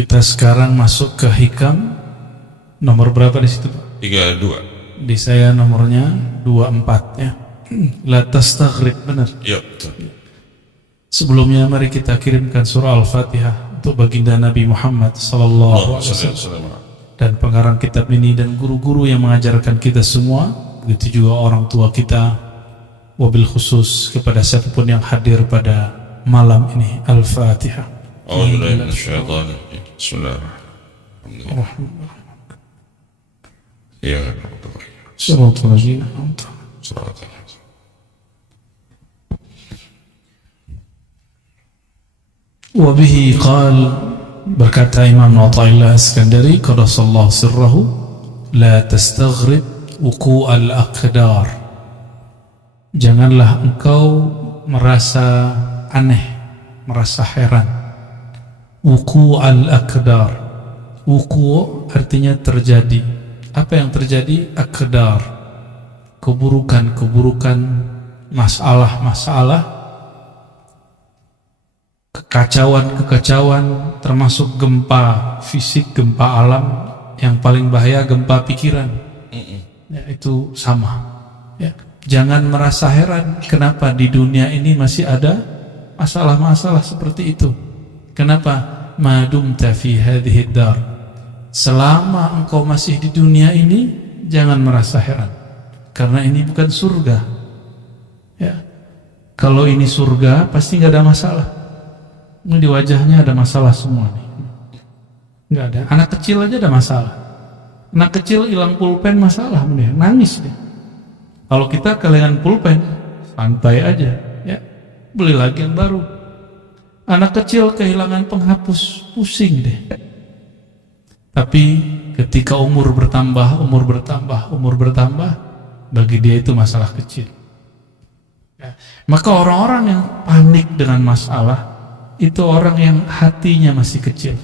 Kita sekarang masuk ke hikam nomor berapa di situ, Pak? 32. Di saya nomornya 24 ya. La tastaghrib, benar. Ya, betul. Sebelumnya mari kita kirimkan surah Al-Fatihah untuk baginda Nabi Muhammad sallallahu alaihi wasallam dan pengarang kitab ini dan guru-guru yang mengajarkan kita semua, begitu juga orang tua kita, wabil khusus kepada siapapun yang hadir pada malam ini. Al-Fatihah. Bismillahirrahmanirrahim. Ya, Wabihi qal, berkata Imam Athaillah Iskandari qaddasallahu sirrahu, la tastaghrib wuqu'al aqdar. Janganlah engkau merasa aneh, merasa heran. Wuqu'al aqdar, wuku' artinya terjadi. Apa yang terjadi? Aqdar, keburukan-keburukan, masalah-masalah, kekacauan-kekacauan, termasuk gempa fisik, gempa alam, yang paling bahaya gempa pikiran. Ya, itu sama. Ya. Jangan merasa heran kenapa di dunia ini masih ada masalah-masalah seperti itu. Kenapa? Madumta fi hadhihi dar. Selama engkau masih di dunia ini, jangan merasa heran, karena ini bukan surga. Ya. Kalau ini surga, pasti nggak ada masalah. Ini di wajahnya ada masalah semua nih. Nggak ada. Anak kecil aja ada masalah. Anak kecil hilang pulpen masalah, nangis dia. Kalau kita kehilangan pulpen, santai aja, ya, beli lagi yang baru. Anak kecil kehilangan penghapus, pusing deh. Tapi ketika umur bertambah, bagi dia itu masalah kecil. Ya. Maka orang-orang yang panik dengan masalah itu orang yang hatinya masih kecil,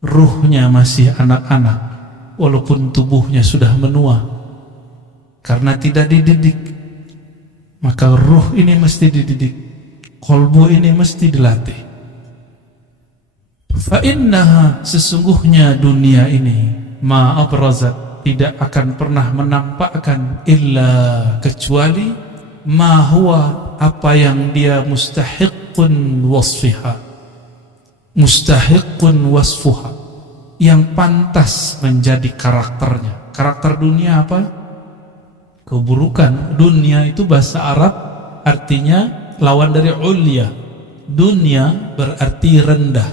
ruhnya masih anak-anak, walaupun tubuhnya sudah menua, karena tidak dididik. Maka ruh ini mesti dididik, qalbu ini mesti dilatih. Fa innaha, sesungguhnya dunia ini, ma abrazat, tidak akan pernah menampakkan illa, kecuali ma huwa, apa yang dia mustahiqun wasfiha, mustahiqun wasfuha, yang pantas menjadi karakternya. Karakter dunia apa? Keburukan. Dunia itu bahasa Arab artinya lawan dari ulya. Dunia berarti rendah,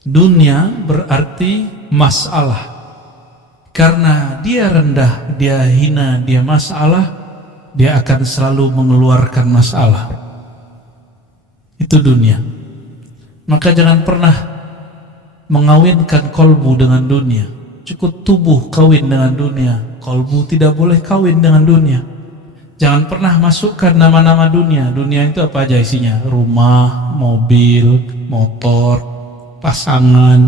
dunia berarti masalah. Karena dia rendah, dia hina, dia masalah, dia akan selalu mengeluarkan masalah. Itu dunia. Maka jangan pernah mengawinkan kolbu dengan dunia. Cukup tubuh kawin dengan dunia, kolbu tidak boleh kawin dengan dunia. Jangan pernah masukkan nama-nama dunia. Dunia itu apa aja isinya? Rumah, mobil, motor, pasangan,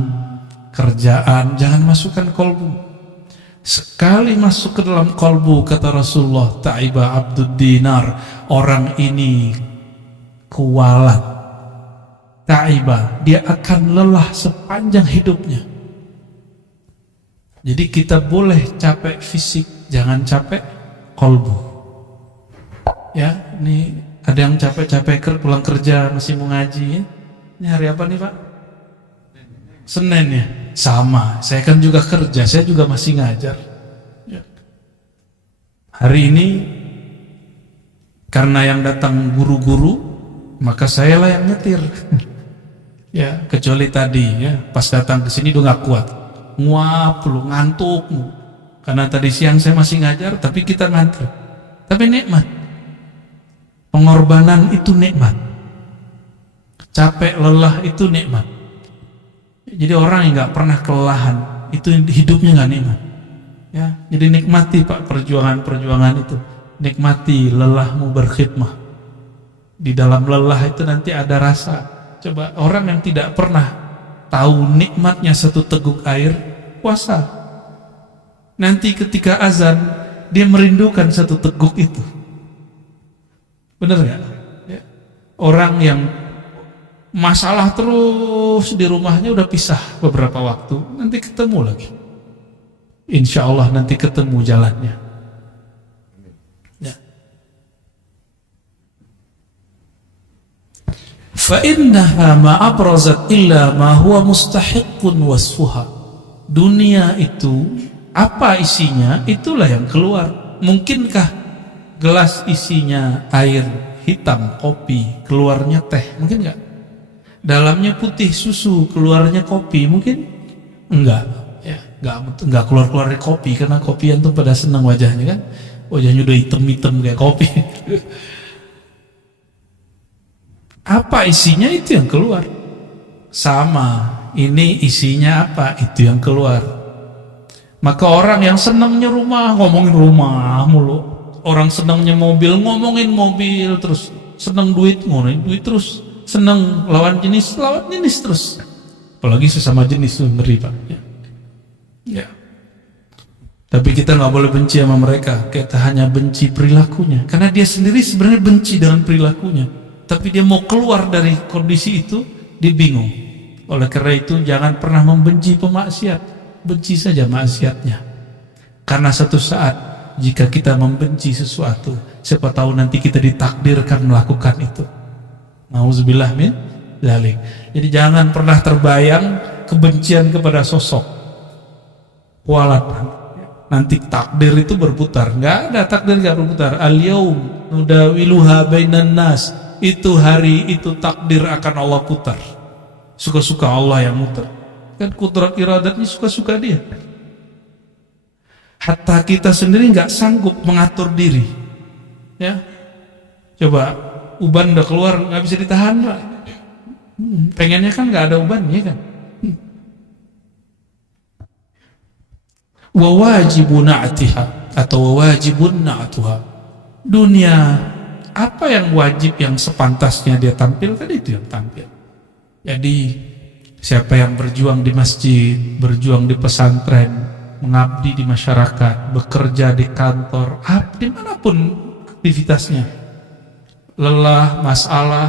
kerjaan. Jangan masukkan kolbu. Sekali masuk ke dalam kolbu, kata Rasulullah, ta'iba abdud dinar, orang ini kualat. Ta'iba, dia akan lelah sepanjang hidupnya. Jadi kita boleh capek fisik, jangan capek kolbu. Ya, ini ada yang capek-capek pulang kerja masih mau ngaji. Ya? Ini hari apa nih, Pak? Senin ya? Sama, saya kan juga kerja, saya juga masih ngajar. Ya. Hari ini karena yang datang guru-guru, maka saya lah yang nyetir. Ya, kecuali tadi ya, pas datang ke sini udah nggak kuat, nguap lu, ngantuk lu. Karena tadi siang saya masih ngajar, tapi kita ngantuk. Tapi nikmat. Pengorbanan itu nikmat. Capek lelah itu nikmat. Jadi orang yang nggak pernah kelelahan itu hidupnya nggak nikmat. Ya, jadi nikmati Pak perjuangan itu. Nikmati lelahmu berkhidmah. Di dalam lelah itu nanti ada rasa. Coba orang yang tidak pernah tahu nikmatnya satu teguk air, puasa. Nanti ketika azan dia merindukan satu teguk itu. Benar nggak? Ya. Orang yang masalah terus di rumahnya, udah pisah beberapa waktu, nanti ketemu lagi. Insya Allah nanti ketemu jalannya. Ya. فَإِنَّهَا مَا أَبْرَزَتْ إِلَّا مَا هُوَ مُسْتَحِقٌ وَصْفُهَا. Dunia itu apa isinya, itulah yang keluar. Mungkinkah gelas isinya air hitam, kopi, keluarnya teh? Mungkin enggak? Dalamnya putih, susu, keluarnya kopi? Mungkin enggak. Ya, enggak keluar dari kopi, karena kopi itu pada senang wajahnya kan. Wajahnya udah hitam-hitam kayak kopi. Apa isinya, itu yang keluar. Sama, ini isinya apa, itu yang keluar. Maka orang yang senangnya rumah, ngomongin rumah mulu. Orang senangnya mobil, ngomongin mobil terus. Senang duit, ngomongin duit terus. Senang lawan jenis terus. Apalagi sesama jenis itu ngeri, Pak. Ya. Tapi kita nggak boleh benci sama mereka. Kita hanya benci perilakunya. Karena dia sendiri sebenarnya benci dengan perilakunya. Tapi dia mau keluar dari kondisi itu, dia bingung. Oleh karena itu jangan pernah membenci pemaksiat. Benci saja maksiatnya. Karena satu saat jika kita membenci sesuatu, siapa tahu nanti kita ditakdirkan melakukan itu. Nauzubillah min dzalik. Jadi jangan pernah terbayang kebencian kepada sosok. Walat nanti takdir itu berputar. Enggak ada takdir enggak berputar. Al-yaum nudawiluha bainan nas. Itu hari itu takdir akan Allah putar. Suka-suka Allah yang muter. Kan kudrat iradatnya suka-suka dia. Hatta kita sendiri nggak sanggup mengatur diri. Ya, coba uban udah keluar nggak bisa ditahan, Pak. Pengennya kan nggak ada ubannya kan. Wawajibun na'tiha atau wawajibun na'tuha. Dunia apa yang wajib, yang sepantasnya dia tampilkan, itu yang tampil. Jadi siapa yang berjuang di masjid, berjuang di pesantren, mengabdi di masyarakat, bekerja di kantor, dimanapun aktivitasnya, lelah, masalah,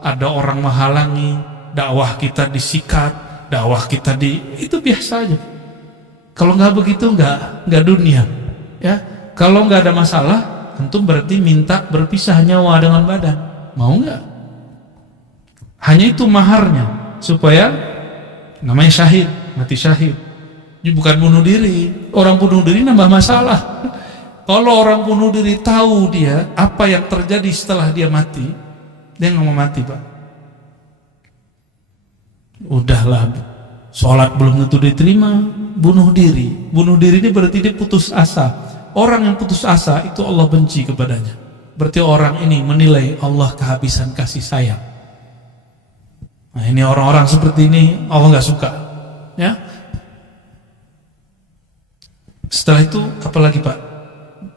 ada orang menghalangi, dakwah kita disikat, dakwah kita itu biasa aja. Kalau nggak begitu nggak dunia, ya. Kalau nggak ada masalah, tentu berarti minta berpisah nyawa dengan badan. Mau nggak? Hanya itu maharnya, supaya namanya syahid, mati syahid. Ini bukan bunuh diri. Orang bunuh diri nambah masalah. Kalau orang bunuh diri tahu dia apa yang terjadi setelah dia mati, dia nggak mau mati, Pak. Udahlah, sholat belum tentu diterima, bunuh diri. Bunuh diri ini berarti dia putus asa. Orang yang putus asa itu Allah benci kepadanya. Berarti orang ini menilai Allah kehabisan kasih sayang. Nah, ini orang-orang seperti ini Allah nggak suka, ya. Setelah itu apalagi, Pak?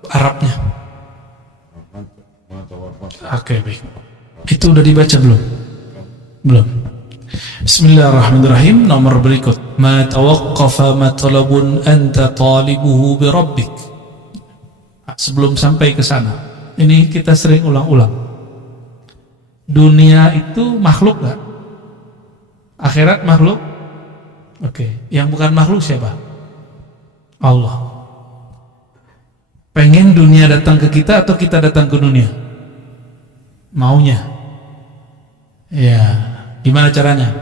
Arabnya. Oke, baik. Itu udah dibaca belum? Belum. Bismillahirrahmanirrahim. Nomor berikut. Ma tawaqqafa matlabun anta talibuhu bi rabbik. Sebelum sampai ke sana, ini kita sering ulang-ulang. Dunia itu makhluk gak? Akhirat makhluk? Oke. Yang bukan makhluk siapa? Allah. Pengen dunia datang ke kita atau kita datang ke dunia? Maunya. Ya, gimana caranya?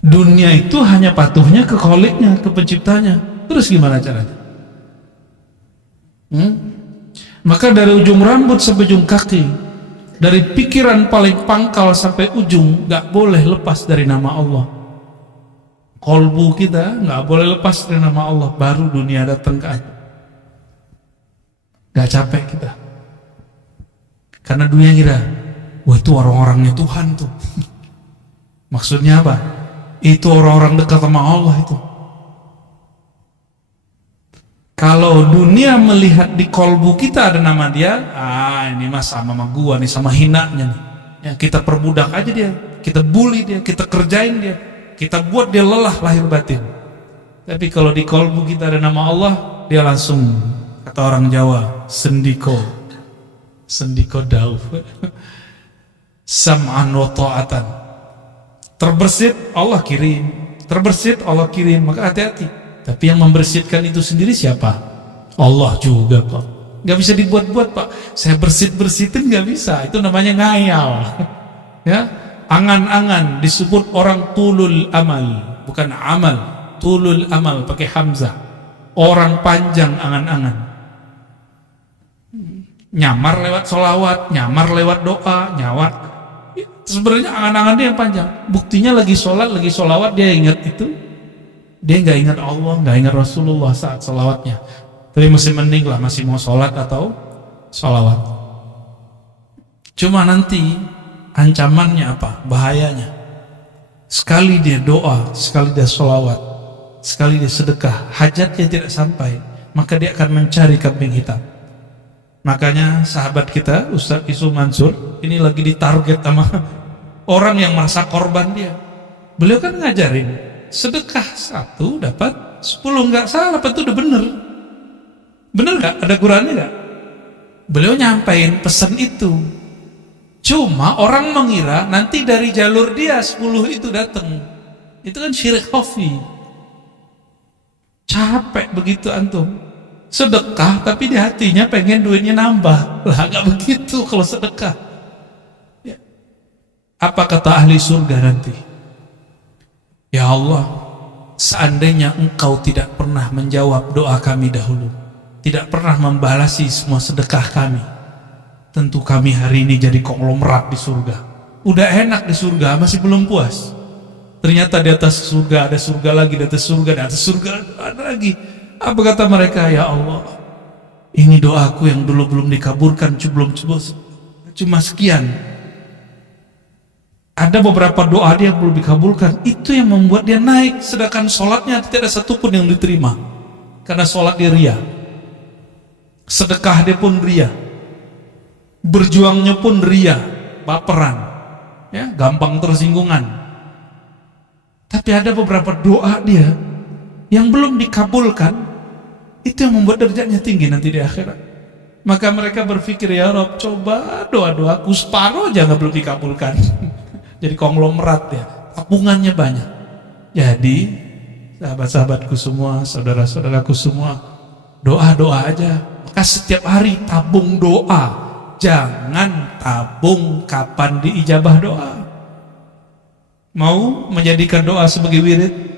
Dunia itu hanya patuhnya ke Kholiknya, ke penciptanya. Terus gimana caranya? Maka dari ujung rambut sampai ujung kaki, dari pikiran paling pangkal sampai ujung, gak boleh lepas dari nama Allah. Kolbu kita gak boleh lepas dari nama Allah. Baru dunia datang ke kita. Gak capek kita. Karena dunia kira, wah itu orang-orangnya Tuhan tuh. Maksudnya apa? Itu orang-orang dekat sama Allah itu. Kalau dunia melihat di kolbu kita ada nama dia, ini mah sama gua nih, sama hinanya nih. Ya, kita perbudak aja dia, kita bully dia, kita kerjain dia, kita buat dia lelah lahir batin. Tapi kalau di kolbu kita ada nama Allah, dia langsung, kata orang Jawa, sendiko dauh. sam'an wa ta'atan. Terbersit Allah kirim, terbersit Allah kirim, maka hati-hati. Tapi yang membersihkan itu sendiri siapa? Allah juga, Pak. Gak bisa dibuat-buat, Pak. Saya bersihin gak bisa, itu namanya ngayal. Ya, angan-angan disebut orang tulul amal, bukan amal, tulul amal pakai hamzah. Orang panjang angan-angan. Nyamar lewat sholawat, nyamar lewat doa, nyawat. Sebenarnya angan-angannya yang panjang. Buktinya lagi sholat, lagi sholawat, dia ingat itu. Dia nggak ingat Allah, nggak ingat Rasulullah saat sholawatnya. Tapi masih mending lah, masih mau sholat atau sholawat. Cuma nanti ancamannya apa? Bahayanya. Sekali dia doa, sekali dia sholawat, sekali dia sedekah, hajatnya tidak sampai, maka dia akan mencari kambing hitam. Makanya sahabat kita Ustaz Isu Mansur ini lagi ditarget sama orang yang merasa korban dia. Beliau kan ngajarin sedekah 1 dapat 10, nggak salah, apa itu udah bener? Bener nggak? Ada Qurannya nggak? Beliau nyampain pesan itu. Cuma orang mengira nanti dari jalur dia 10 itu datang. Itu kan syirik khafi. Capek begitu antum. Sedekah tapi di hatinya pengen duitnya nambah. Lah gak begitu kalau sedekah. Ya. Apa kata ahli surga nanti? Ya Allah, seandainya engkau tidak pernah menjawab doa kami dahulu, tidak pernah membalasi semua sedekah kami, tentu kami hari ini jadi konglomerat di surga. Udah enak di surga, masih belum puas. Ternyata di atas surga ada surga lagi, di atas surga, di atas surga ada lagi. Apa kata mereka? Ya Allah, ini doaku yang dulu belum dikabulkan, cuma sekian. Ada beberapa doa dia yang belum dikabulkan, itu yang membuat dia naik. Sedangkan sholatnya tidak ada satupun yang diterima, karena sholat dia ria, sedekah dia pun ria, berjuangnya pun ria, baperan, ya, gampang tersinggungan. Tapi ada beberapa doa dia yang belum dikabulkan, itu yang membuat derajatnya tinggi nanti di akhirat. Maka mereka berpikir, ya Rob, coba doa-doaku separuh aja nggak belum dikabulkan. Jadi konglomerat ya, tabungannya banyak. Jadi sahabat-sahabatku semua, saudara-saudaraku semua, doa-doa aja. Maka setiap hari tabung doa, jangan tabung kapan diijabah doa. Mau menjadikan doa sebagai wirid?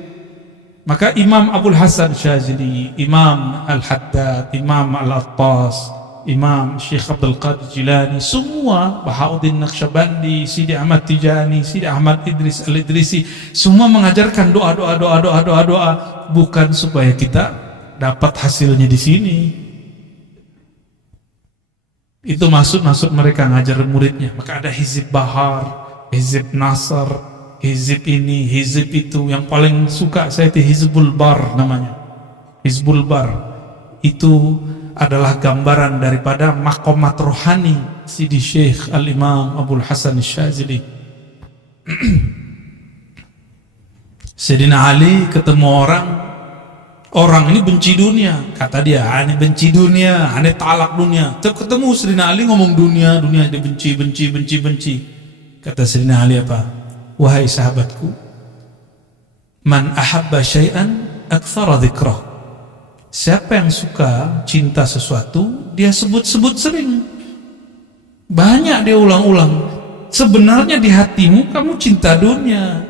Maka Imam Abul Hasan Syazili, Imam Al-Haddad, Imam Al-Attas, Imam Syekh Abdul Qadir Jilani, semua, Bahauddin Naqsyabandi, Sidi Ahmad Tijani, Sidi Ahmad Idris Al-Idrisi, semua mengajarkan doa, bukan supaya kita dapat hasilnya di sini. Itu maksud mereka ngajar muridnya. Maka ada Hizib Bahar, Hizib Nasr, hizib ini, hizib itu. Yang paling suka saya itu Hizbul Bar namanya. Hizbul Bar itu adalah gambaran daripada maqamat rohani Sidi Syekh Al-Imam Abul Hasan Syazili. Sayyidina Ali ketemu orang ini benci dunia, kata dia, ane benci dunia, ane talak dunia. Terus ketemu Sayyidina Ali ngomong dunia dia benci. Kata Sayyidina Ali apa? Wahai sahabatku, man ahabba syai'an aktsara dzikrah. Siapa yang suka cinta sesuatu, dia sebut-sebut sering, banyak dia ulang-ulang. Sebenarnya di hatimu kamu cinta dunia,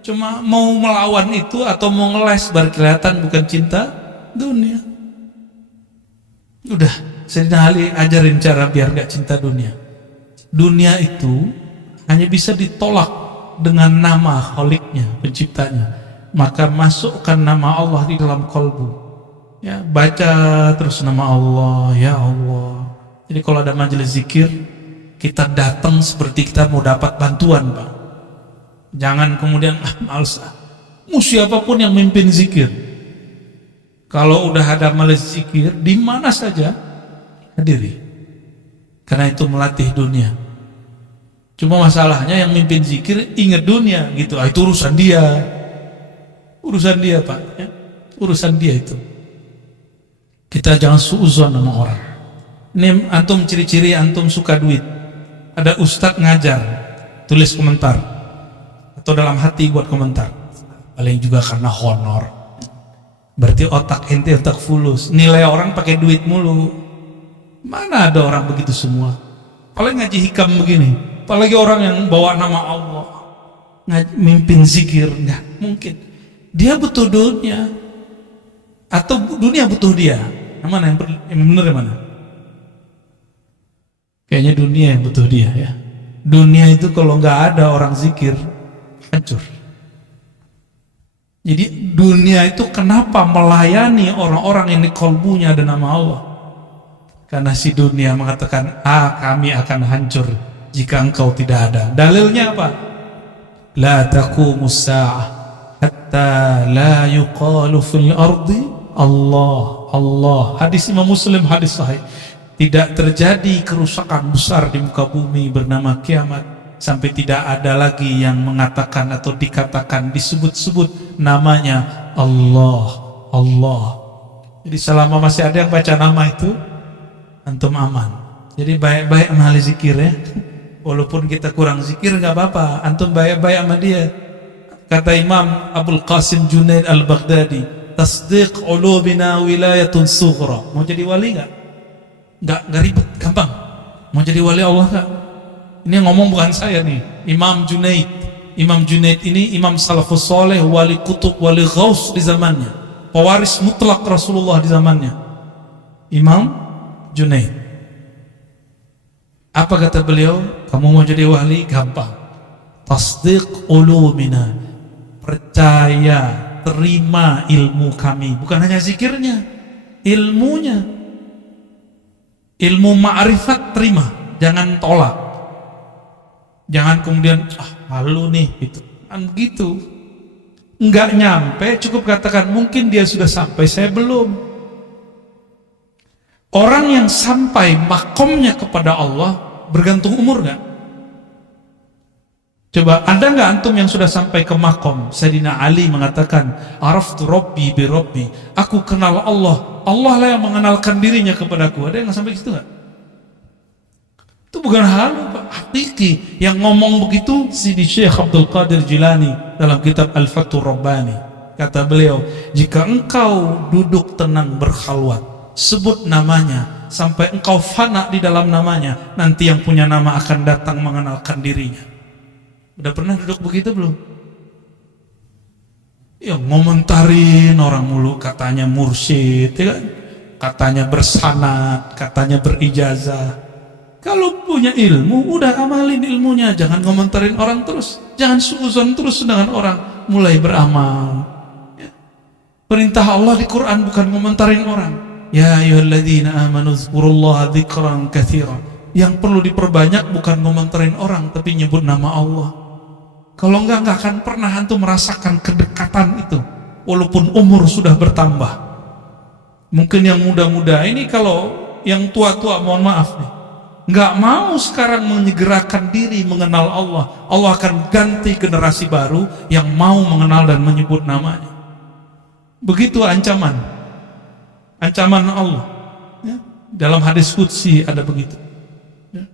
cuma mau melawan itu atau mau ngeles baru kelihatan bukan cinta dunia. Udah, Sayyidina Ali ajarin cara biar gak cinta dunia. Dunia itu hanya bisa ditolak dengan nama Kholiknya, penciptanya. Maka masukkan nama Allah di dalam kalbu, ya, baca terus nama Allah, ya Allah. Jadi kalau ada majelis zikir, kita datang seperti kita mau dapat bantuan, Pak. Jangan kemudian males. Mau siapapun yang mimpin zikir, kalau udah ada majelis zikir di mana saja hadiri, karena itu melatih dunia. Cuma masalahnya yang mimpin zikir ingat dunia gitu. Itu urusan dia Pak, ya. Urusan dia itu. Kita jangan suuzon sama orang. Ini antum ciri-ciri antum suka duit. Ada ustadz ngajar, tulis komentar atau dalam hati buat komentar. Paling juga karena honor. Berarti otak ente otak fulus. Nilai orang pakai duit mulu. Mana ada orang begitu semua? Paling ngaji hikam begini. Apalagi orang yang bawa nama Allah, mimpin zikir, nggak mungkin. Dia butuh dunia atau dunia butuh dia. Yang mana yang benar yang mana? Kayaknya dunia yang butuh dia ya. Dunia itu kalau nggak ada orang zikir hancur. Jadi dunia itu kenapa melayani orang-orang yang di kolbunya ada nama Allah? Karena si dunia mengatakan, kami akan hancur jika engkau tidak ada. Dalilnya apa? La taqumus sa'ah hatta la yuqalu fil ardi Allah, Allah. Hadis Imam Muslim, hadis sahih. Tidak terjadi kerusakan besar di muka bumi bernama kiamat sampai tidak ada lagi yang mengatakan atau dikatakan, disebut-sebut namanya Allah, Allah. Jadi selama masih ada yang baca nama itu, antum aman. Jadi baik-baik ahli zikir ya. Walaupun kita kurang zikir nggak apa-apa, antum baik-baik sama dia. Kata Imam Abdul Qasim Junaid Al-Baghdadi, tasdiq ulubina wilayatun sughra. Mau jadi wali nggak? Nggak ribet, gampang. Mau jadi wali Allah nggak? Ini ngomong bukan saya nih, Imam Junaid. Imam Junaid ini imam salafus soleh, wali kutub, wali ghaus di zamannya, pewaris mutlak Rasulullah di zamannya. Imam Junaid. Apa kata beliau? Kamu mau jadi wali? Gampang. Tasdiq ulumina. Percaya, terima ilmu kami. Bukan hanya zikirnya, ilmunya. Ilmu ma'rifat terima, jangan tolak. Jangan kemudian malu nih gitu. Kan begitu. Enggak nyampe, cukup katakan mungkin dia sudah sampai, saya belum. Orang yang sampai makomnya kepada Allah bergantung umur nggak? Coba ada nggak antum yang sudah sampai ke makom? Sayyidina Ali mengatakan, araftu Rabbi bi Rabbi. Aku kenal Allah. Allah lah yang mengenalkan dirinya kepadaku. Ada yang sampai situ nggak? Itu bukan hal hakiki. Yang ngomong begitu Sidi Syekh Abdul Qadir Jilani dalam kitab Al-Fathur Rabbani. Kata beliau, jika engkau duduk tenang berkhalwat, sebut namanya sampai engkau fana di dalam namanya, nanti yang punya nama akan datang mengenalkan dirinya. Udah pernah duduk begitu belum? Ya ngomentarin orang mulu, katanya mursyid, ya kan? Katanya bersanad, katanya berijazah. Kalau punya ilmu, udah amalin ilmunya. Jangan ngomentarin orang terus. Jangan suuzon terus dengan orang. Mulai beramal ya. Perintah Allah di Quran bukan ngomentarin orang. Ya ayyuhalladzina amanu dzkurullaha dzikran katsiran. Yang perlu diperbanyak bukan ngomentarin orang, tapi nyebut nama Allah. Kalau enggak akan pernah antum merasakan kedekatan itu. Walaupun umur sudah bertambah. Mungkin yang muda-muda ini, kalau yang tua-tua mohon maaf nih, nggak mau sekarang menyegerakan diri mengenal Allah, Allah akan ganti generasi baru yang mau mengenal dan menyebut namanya. Begitu ancaman Allah ya. Dalam hadis qudsi ada begitu ya.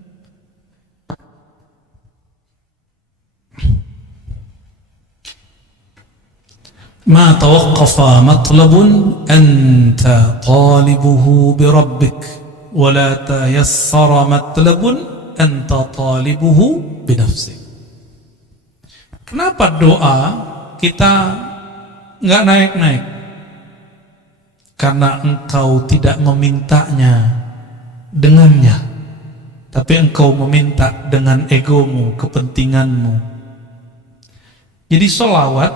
Ma tawaqqafa matlabun anta talibuhu bi rabbik wala tayassara matlabun anta talibuhu binafsik. Kenapa doa kita nggak naik-naik? Karena engkau tidak memintanya dengannya, tapi engkau meminta dengan egomu, kepentinganmu. Jadi sholawat,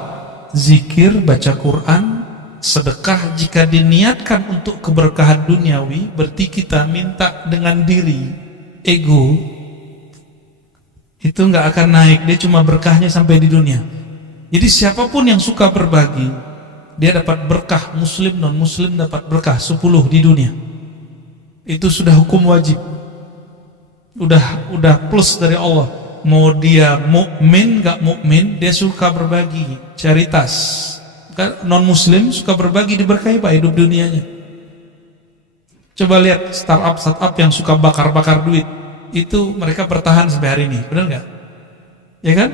zikir, baca Quran, sedekah jika diniatkan untuk keberkahan duniawi, berarti kita minta dengan diri, ego, itu nggak akan naik. Dia cuma berkahnya sampai di dunia. Jadi siapapun yang suka berbagi, dia dapat berkah. Muslim non muslim dapat berkah 10 di dunia. Itu sudah hukum wajib, udah plus dari Allah. Mau dia mukmin nggak mukmin, dia suka berbagi, charitas. Non muslim suka berbagi, diberkahi Pak hidup dunianya. Coba lihat startup yang suka bakar-bakar duit, itu mereka bertahan sampai hari ini, benar nggak? ya kan?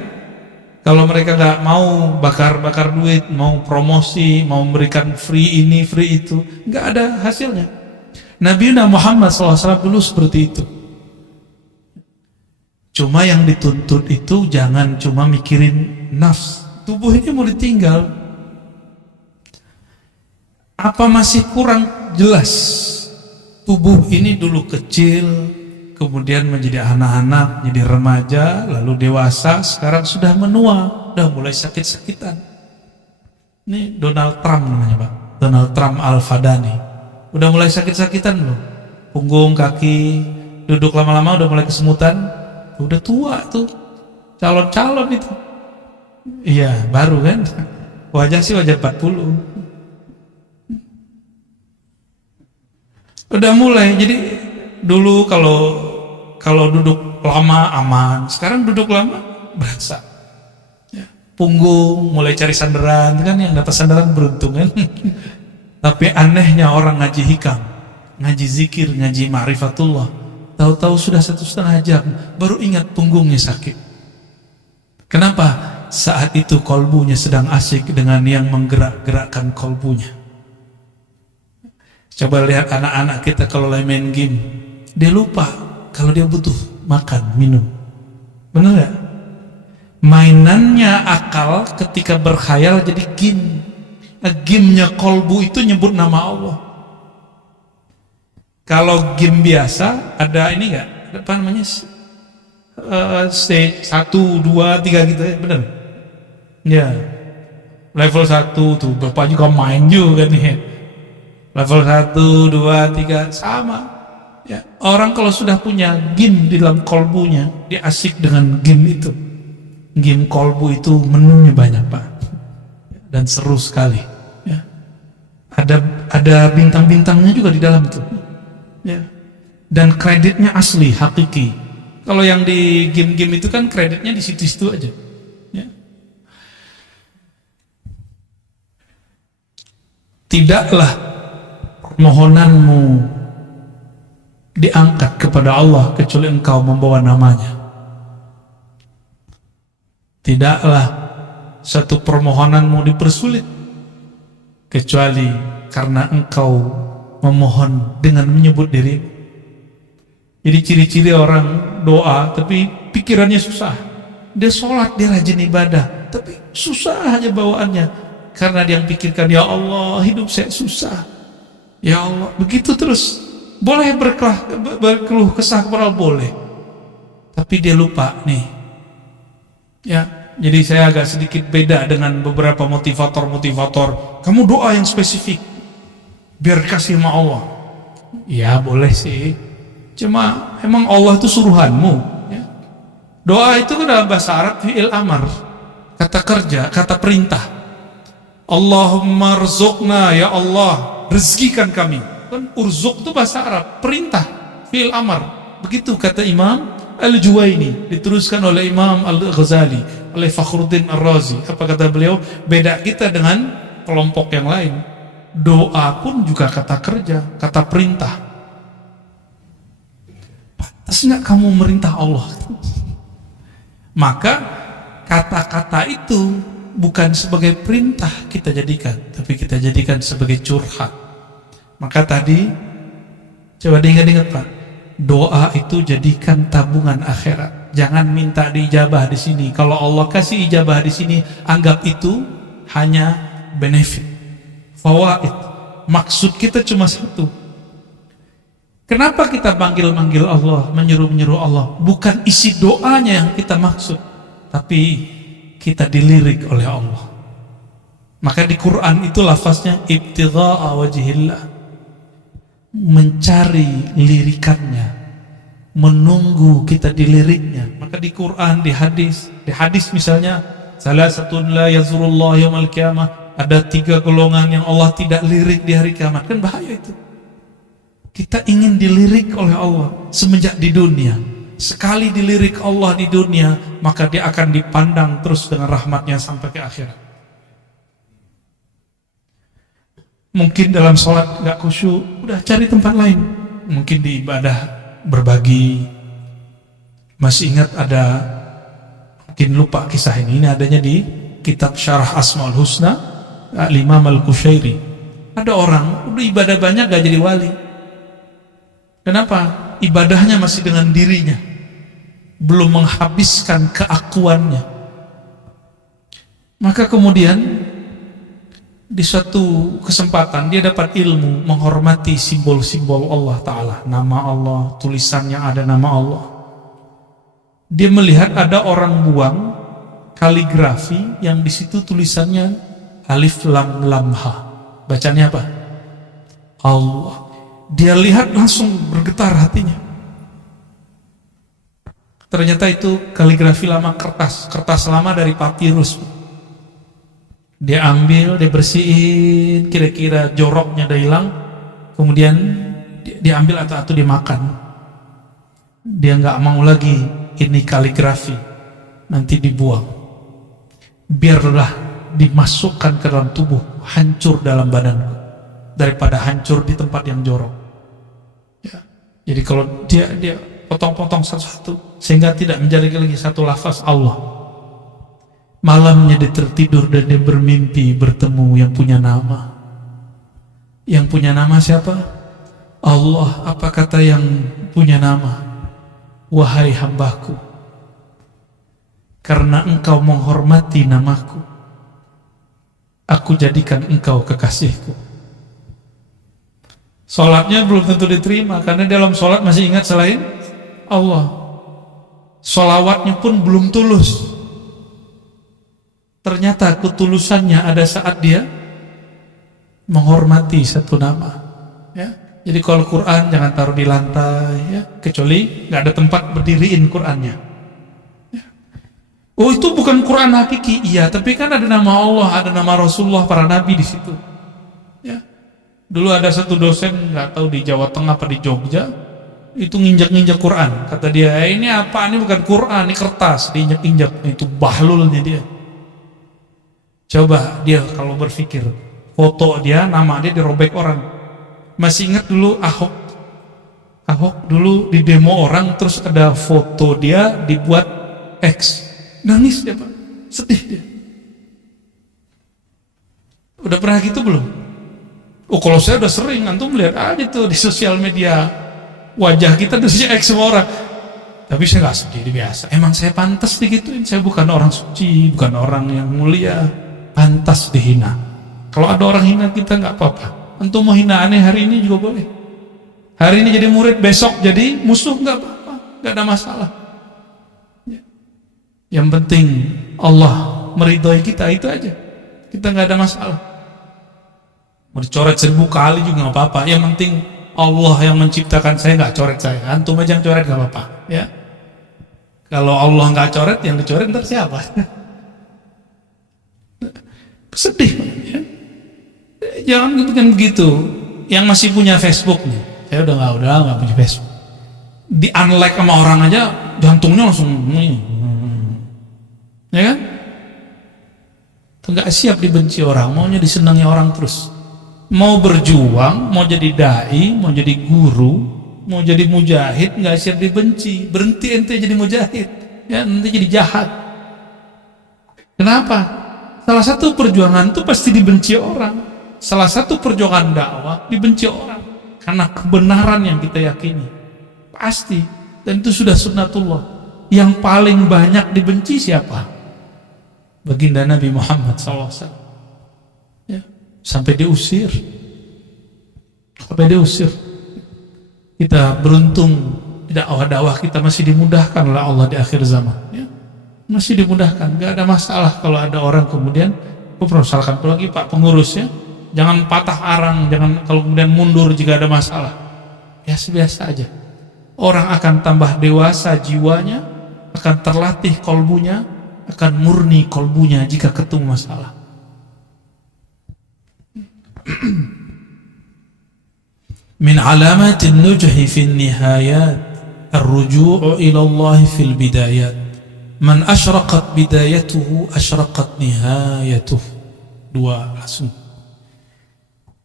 Kalau mereka nggak mau bakar-bakar duit, mau promosi, mau memberikan free ini, free itu, nggak ada hasilnya. Nabi Muhammad SAW dulu seperti itu. Cuma yang dituntut itu jangan cuma mikirin nafs. Tubuh ini mau ditinggal. Apa masih kurang jelas? Tubuh ini dulu kecil, kemudian menjadi anak-anak, jadi remaja, lalu dewasa, sekarang sudah menua, udah mulai sakit-sakitan. Ini Donald Trump namanya Pak, Donald Trump Al-Fadani. Udah mulai sakit-sakitan belum? Punggung, kaki, duduk lama-lama udah mulai kesemutan, udah tua tuh, calon-calon itu. Iya, baru kan, wajah sih wajah 40. Udah mulai, jadi dulu kalau duduk lama aman, sekarang duduk lama berasa. Ya. Punggung mulai cari sandaran, kan yang dapat sandaran beruntung kan. Tapi anehnya orang ngaji hikam, ngaji zikir, ngaji ma'rifatullah, tahu-tahu sudah 1,5 jam baru ingat punggungnya sakit. Kenapa? Saat itu kolbunya sedang asik dengan yang menggerak-gerakkan kolbunya. Coba lihat anak-anak kita kalau lagi main game, dia lupa kalau dia butuh makan, minum. Benar gak? Mainannya akal ketika berkhayal jadi game. Game-nya kolbu itu nyebut nama Allah. Kalau game biasa ada ini gak? Apa namanya? Stage 1, 2, 3 gitu ya, benar? Ya. Level 1 tuh Bapak juga main juga nih. Level 1, 2, 3 sama. Ya, orang kalau sudah punya game di dalam kolbunya, dia asik dengan game itu. Game kolbu itu menunya banyak Pak, dan seru sekali. Ya. Ada bintang-bintangnya juga di dalam itu. Ya. Dan kreditnya asli, hakiki. Kalau yang di game-game itu kan kreditnya di situ-situ aja. Ya. Tidaklah permohonanmu diangkat kepada Allah kecuali engkau membawa namanya. Tidaklah satu permohonanmu dipersulit kecuali karena engkau memohon dengan menyebut dirimu. Jadi ciri-ciri orang doa tapi pikirannya susah. Dia sholat, dia rajin ibadah, tapi susah aja bawaannya. Karena dia yang pikirkan, ya Allah hidup saya susah, ya Allah, begitu terus. Boleh berkeluh kesah kepada Allah, boleh, tapi dia lupa nih. Ya, jadi saya agak sedikit beda dengan beberapa motivator. Kamu doa yang spesifik biar kasih sama Allah. Ya boleh sih, cuma emang Allah itu suruhanmu. Ya. Doa itu kan dalam bahasa Arab fi'il amar, kata kerja, kata perintah. Allahumma rzuqna, ya Allah rezekikan kami. Kan urzuk itu bahasa Arab, perintah, fi'il amar. Begitu kata Imam Al-Juwaini, diteruskan oleh Imam Al-Ghazali, oleh Fakhruddin Ar-Razi. Apa kata beliau? Beda kita dengan kelompok yang lain. Doa pun juga kata kerja, kata perintah. Pantas nggak kamu merintah Allah? Maka kata-kata itu bukan sebagai perintah kita jadikan, tapi kita jadikan sebagai curhat. Maka tadi coba diingat-ingat Pak, doa itu jadikan tabungan akhirat. Jangan minta diijabah di sini. Kalau Allah kasih ijabah di sini, anggap itu hanya benefit, fawaid. Maksud kita cuma satu. Kenapa kita manggil-manggil Allah, menyuruh-menyuruh Allah? Bukan isi doanya yang kita maksud, tapi kita dilirik oleh Allah. Maka di Quran itu lafaznya ibtigha'a wajhillah, mencari lirikannya, menunggu kita diliriknya. Maka di Quran, di hadis misalnya, salasatun la yazurullah yaumal qiyamah, ada 3 golongan yang Allah tidak lirik di hari kiamat. Kan bahaya itu. Kita ingin dilirik oleh Allah semenjak di dunia. Sekali dilirik Allah di dunia, maka dia akan dipandang terus dengan rahmatnya sampai ke akhirat. Mungkin dalam sholat gak khusyuk, udah cari tempat lain. Mungkin di ibadah berbagi. Masih ingat ada Mungkin lupa kisah ini. Ini adanya di kitab Syarah Asmaul Husna Al-Imam Al-Qushairi. Ada orang udah ibadah banyak gak jadi wali. Kenapa? Ibadahnya masih dengan dirinya, belum menghabiskan keakuannya. Maka kemudian di suatu kesempatan dia dapat ilmu menghormati simbol-simbol Allah Ta'ala, nama Allah, tulisannya ada nama Allah. Dia melihat ada orang buang kaligrafi yang di situ tulisannya alif lam lam ha. Bacanya apa? Allah. Dia lihat langsung bergetar hatinya. Ternyata itu kaligrafi lama, kertas lama dari papirus. Dia ambil, dia bersihin, kira-kira joroknya udah hilang, kemudian dia ambil atau dia makan. Dia nggak mau lagi ini kaligrafi, nanti dibuang. Biarlah dimasukkan ke dalam tubuh, hancur dalam badanku, daripada hancur di tempat yang jorok. Ya. Jadi kalau dia potong-potong satu-satu, sehingga tidak menjadi lagi satu lafaz Allah. Malamnya dia tertidur dan dia bermimpi bertemu yang punya nama. Yang punya nama siapa? Allah. Apa kata yang punya nama? Wahai hambaku, karena engkau menghormati namaku, aku jadikan engkau kekasihku. Sholatnya belum tentu diterima, karena dalam sholat masih ingat selain Allah. Sholawatnya pun belum tulus. Ternyata ketulusannya ada saat dia menghormati satu nama. Ya. Jadi kalau Quran jangan taruh di lantai, ya, kecuali nggak ada tempat berdiriin Qurannya. Ya. Oh itu bukan Quran hakiki, iya, tapi kan ada nama Allah, ada nama Rasulullah, para nabi di situ. Ya. Dulu ada satu dosen, nggak tahu di Jawa Tengah apa di Jogja, itu nginjak-nginjak Quran. Kata dia, ini apa? Ini bukan Quran, ini kertas, diinjak-injak. Itu bahlulnya dia. Coba dia kalau berpikir, foto dia, nama dia dirobek orang. Masih ingat dulu Ahok dulu di demo orang, terus ada foto dia dibuat X. Nangis dia Pak, sedih dia. Udah pernah gitu belum? Oh kalau saya udah sering, antum lihat aja tuh di sosial media, wajah kita udah X semua orang. Tapi saya gak sedih, biasa. Emang saya pantas digituin, saya bukan orang suci, bukan orang yang mulia. Pantas dihina. Kalau ada orang hina kita nggak apa-apa. Antum mau hina aneh hari ini juga boleh. Hari ini jadi murid, besok jadi musuh, nggak apa-apa, nggak ada masalah. Ya. Yang penting Allah meridhoi kita, itu aja. Kita nggak ada masalah. Mau dicoret 1000 kali juga nggak apa-apa. Yang penting Allah yang menciptakan saya nggak coret saya. Antum aja yang coret nggak apa-apa. Ya. Kalau Allah nggak coret, yang dicoret ntar siapa? Sedih ya. Jangan begitu. Yang masih punya Facebook nih, saya udah nggak punya Facebook, di unlike sama orang aja jantungnya langsung ya kan, nggak siap dibenci orang, maunya disenangi orang terus. Mau berjuang, mau jadi dai, mau jadi guru, mau jadi mujahid, nggak siap dibenci. Berhenti ente jadi mujahid, ya nanti jadi jahat. Kenapa? Salah satu perjuangan itu pasti dibenci orang. Salah satu perjuangan dakwah dibenci orang karena kebenaran yang kita yakini. Pasti. Dan itu sudah sunnatullah. Yang paling banyak dibenci siapa? Baginda Nabi Muhammad SAW. Ya. Sampai diusir. Kita beruntung dakwah-dakwah kita masih dimudahkan oleh Allah di akhir zaman. Ya. Masih dimudahkan, nggak ada masalah kalau ada orang kemudian, misalkan apalagi Pak pengurus ya, jangan patah arang, jangan kalau kemudian mundur jika ada masalah. Biasa-biasa aja. Orang akan tambah dewasa jiwanya, akan terlatih kolbunya, akan murni kolbunya jika ketemu masalah. Min alamatin nujhi fin nihayat ar-ruju'u ila Allah fil bidayat. Man asyraqat bidayatuhu asyraqat nihayatuh. Dua langsung.